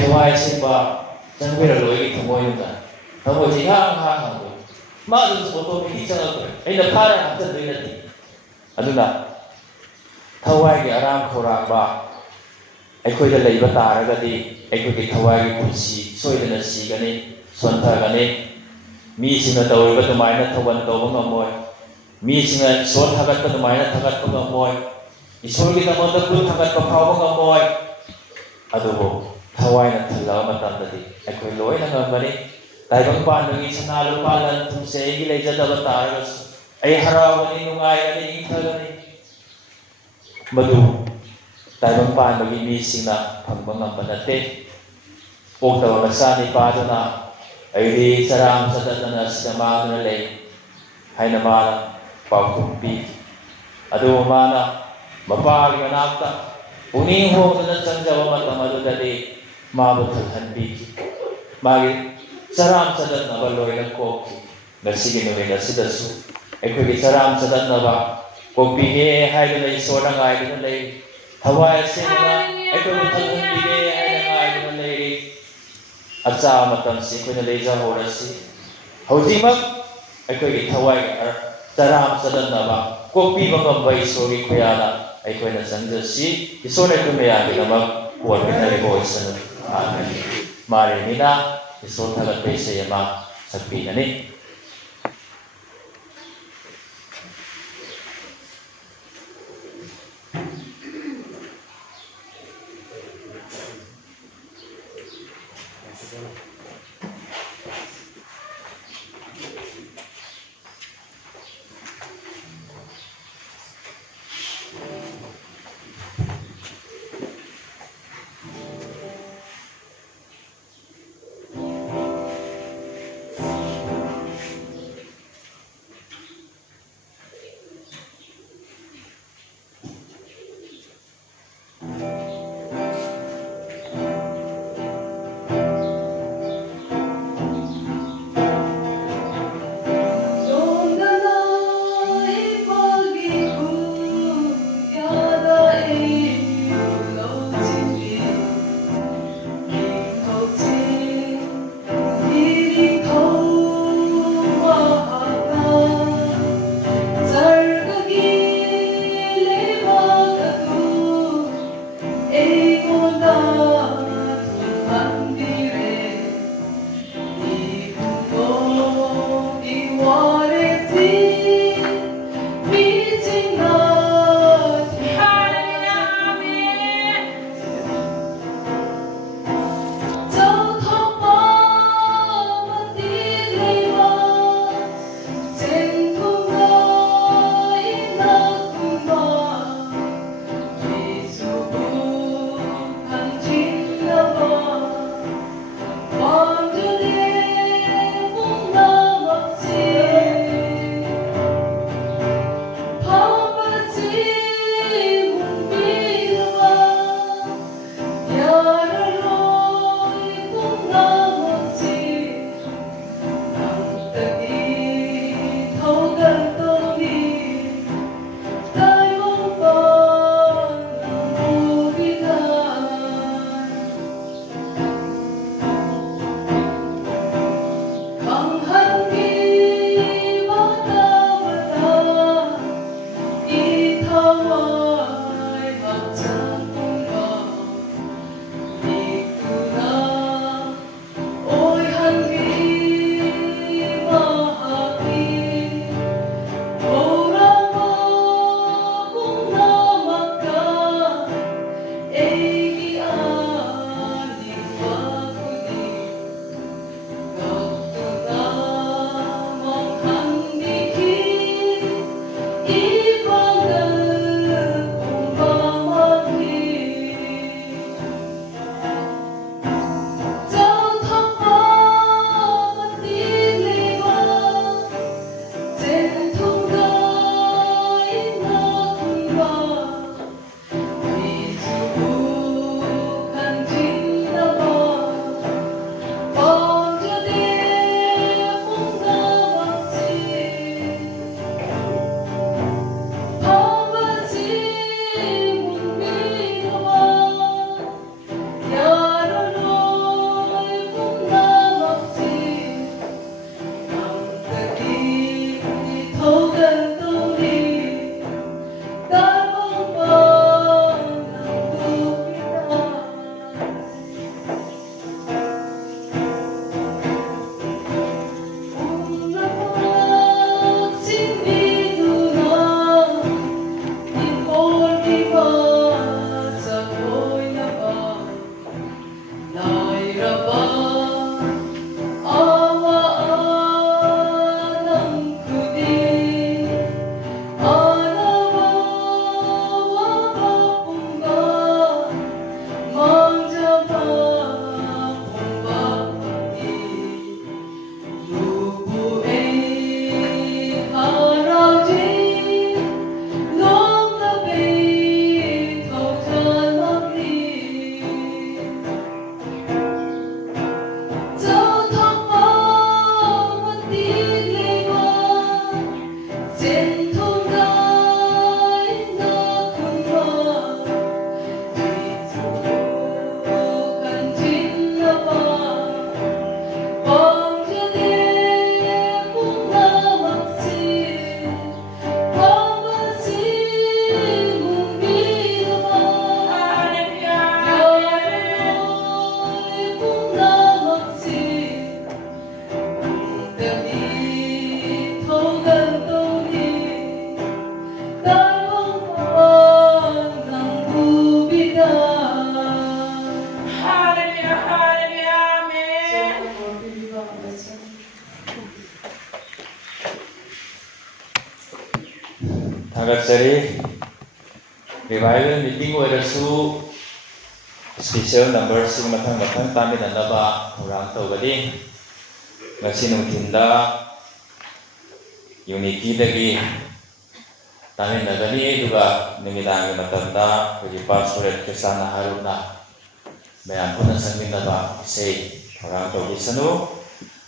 ꯊꯋꯥꯏ ꯑꯁꯦꯡꯕ ꯆꯪꯕꯤꯔꯛꯂꯣ ꯑꯩꯒꯤ ꯊꯃꯣꯏꯗꯨꯗ ꯊꯃꯣꯏꯁꯤ ꯏꯍꯥꯡ ꯍꯥꯡꯗꯣꯏ ꯃꯥ ꯑꯗꯨꯝ ꯑꯣꯇꯣꯃꯦꯇꯤꯛ ꯆꯪꯉꯛꯇꯣꯏ ꯑꯩꯅ ꯐꯥꯔꯒ ꯍꯥꯞꯆꯤꯟꯗꯣꯏ ꯅꯠꯇꯦ ꯑꯗꯨꯅ ꯊꯋꯥꯏꯒꯤ ꯑꯔꯥꯝ ꯈꯧꯔꯥꯡꯕ ꯑꯩꯈꯣꯏꯗ ꯂꯩꯕ ꯇꯥꯔꯒꯗꯤ ꯑꯩꯈꯣꯏꯒꯤ ꯊꯋꯥꯏꯒꯤ ꯄꯨꯟꯁꯤ ꯁꯣꯏꯗꯅ ꯁꯤꯒꯅꯤ ꯁꯣꯟꯊꯒꯅꯤ ꯃꯤꯁꯤꯡꯅ ꯇꯧꯔꯤꯕ ꯑꯗꯨꯃꯥꯏꯅ ꯊꯧꯒꯜ ꯇꯧꯕ ꯉꯝꯃꯣꯏ ꯃꯤꯁꯤꯡꯅ ꯏꯁꯣꯔ ꯊꯥꯒꯠꯄ ꯑꯗꯨꯃꯥꯏꯅ ꯊꯥꯒꯠꯄ ꯉꯝꯃꯣꯏ ꯏꯁꯣꯔꯒꯤꯗꯃꯛꯇ ꯈꯨꯠ ꯊꯥꯒꯠꯄ ꯐꯥꯎꯕ ꯉꯝꯃꯣꯏ ꯑꯗꯨꯕꯨ ꯊꯋꯥꯏꯅ ꯊꯜꯂꯕ ꯃꯇꯝꯗꯗꯤ ꯑꯩꯈꯣꯏ ꯂꯣꯏꯅ ꯉꯝꯒꯅꯤ ꯇꯥꯏꯕꯪꯄꯥꯟꯕꯒꯤ ꯁꯅꯥ ꯂꯨꯄꯥ ꯂꯟ ꯊꯨꯝꯁꯦ ꯑꯩꯒꯤ ꯂꯩꯖꯗꯕ ꯇꯥꯔꯒꯁꯨ ꯑꯩ ꯍꯔꯥꯎꯒꯅꯤ ꯅꯨꯡꯉꯥꯏꯒꯅꯤ ꯏꯪꯊꯒꯅꯤ ꯃꯗꯨ ꯇꯥꯏꯕꯪꯄꯥꯟꯕꯒꯤ ꯃꯤꯁꯤꯡꯅ ꯐꯪꯕ ꯉꯝꯕ ꯅꯠꯇꯦ ꯄꯣꯛꯇꯕ ꯃꯆꯥ ꯅꯤꯄꯥꯗꯨꯅ ꯑꯩꯗꯤ ꯆꯔꯥꯡ ꯆꯗꯠꯅꯅ ꯁꯤꯗ ꯃꯥꯡꯗꯨꯅ ꯂꯩ ꯍꯥꯏꯅ ꯃꯥꯅ ꯄꯥꯎꯈꯨꯝ ꯄꯤ ꯑꯗꯨꯕꯨ ꯃꯥꯅ ꯃꯄꯥꯒꯤ ꯃꯅꯥꯛꯇ ꯄꯨꯛꯅꯤꯡ ꯍꯣꯡꯗꯨꯅ ꯆꯪꯖꯕ ꯃꯇꯝ ꯑꯗꯨꯗꯗꯤ ꯃꯥꯕꯨ ꯊꯜꯍꯟꯕꯤꯈꯤ ꯃꯥꯒꯤ ꯆꯔꯥꯡ ꯆꯗꯠꯅꯕ ꯂꯣꯏꯅ ꯀꯣꯛꯈꯤ ꯉꯁꯤꯒꯤ ꯅꯨꯃꯤꯠ ꯑꯁꯤꯗꯁꯨ ꯑꯩꯈꯣꯏꯒꯤ ꯆꯔꯥꯡ ꯆꯗꯠꯅꯕ ꯀꯣꯛꯄꯤꯒꯦ ꯍꯥꯏꯗꯨꯅ ꯏꯁꯣꯔꯅ ꯉꯥꯏꯗꯨꯅ ꯂꯩ ꯊꯋꯥꯏ ꯑꯁꯦꯡꯕꯅ ꯑꯩꯈꯣꯏꯕꯨ ꯊꯜꯍꯟꯕꯤꯒꯦ ꯍꯥꯏꯅ ꯉꯥꯏꯗꯨꯅ ꯂꯩꯔꯤ ꯑꯆꯥꯕ ꯃꯇꯝꯁꯤ ꯑꯩꯈꯣꯏꯅ ꯂꯩꯖꯍꯧꯔꯁꯤ ꯍꯧꯖꯤꯛꯃꯛ ꯑꯩꯈꯣꯏꯒꯤ ꯊꯋꯥꯏꯒꯤ ꯆꯔꯥꯡ ꯆꯗꯠꯅꯕ ꯀꯣꯛꯄꯤꯕ ꯉꯝꯕ ꯏꯁꯣꯔꯒꯤ ꯈꯨꯌꯥꯅ ꯑꯩꯈꯣꯏꯅ ꯆꯪꯖꯁꯤ ꯏꯁꯣꯔꯅ ꯑꯩꯈꯣꯏ ꯃꯌꯥꯝꯒꯤꯗꯃꯛ ꯄꯣꯟꯃꯤꯟꯅꯔꯤꯕ ꯑꯣꯏꯁꯅꯨ ꯑꯥꯃꯦꯟ ꯃꯥꯔꯦꯅꯤꯅ ꯏꯁꯣꯔ ꯊꯥꯒꯠꯄ ꯏꯁꯩ ꯑꯃ ꯁꯛꯄꯤꯒꯅꯤ Thagachari revival meeting oirasu special number sing mathang taminanaba thorang tawgani ngasi nungthinda unity dagi taminagani aduga numidang matamda hoji Pastor Krisana Haruna mayam puna sangminaba isei thorang tawgisanu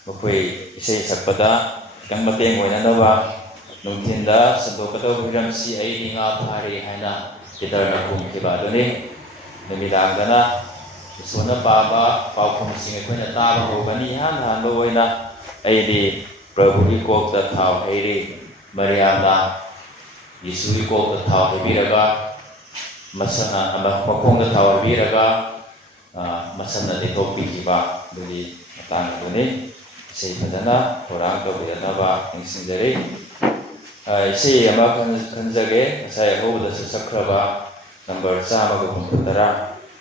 mukhui isei sakpada kang mateng oinanaba nungthinda sandokataw hiramsi ai ninga phari haina kitarna kumkiba aduni numidangdana isona paba paukhumsing akhona taba hogani han oina aidi prabhugi kokta thaw hairi mariamna yisui kokta thaw haibiraga masana makhongda thaw haibiraga masana ditokpikiba duli matang duni sei padana thorang tawbidanaba ningsingjari sei ama khanjage sai hobda sakraba number 153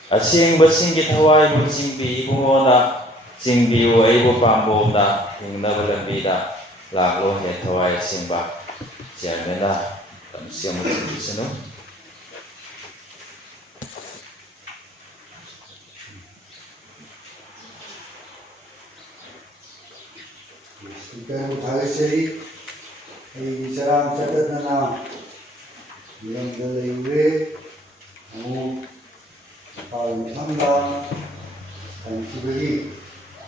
asingba singi thawai bu singbi ibungona singbi o aibo pambona hingnaba lambida laklo he thawai singba chairmana tamsiamu sinu Speaker Thagachari ai charam chatatana yamda lewe amu pal thanga kanchibagi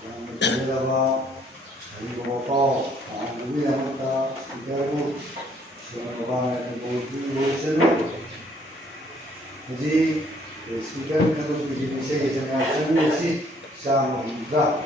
yang berlaba ai bapa amui amata speaker bu semua ni bodu bosen jadi speaker kalau begini saya jangan si sama juga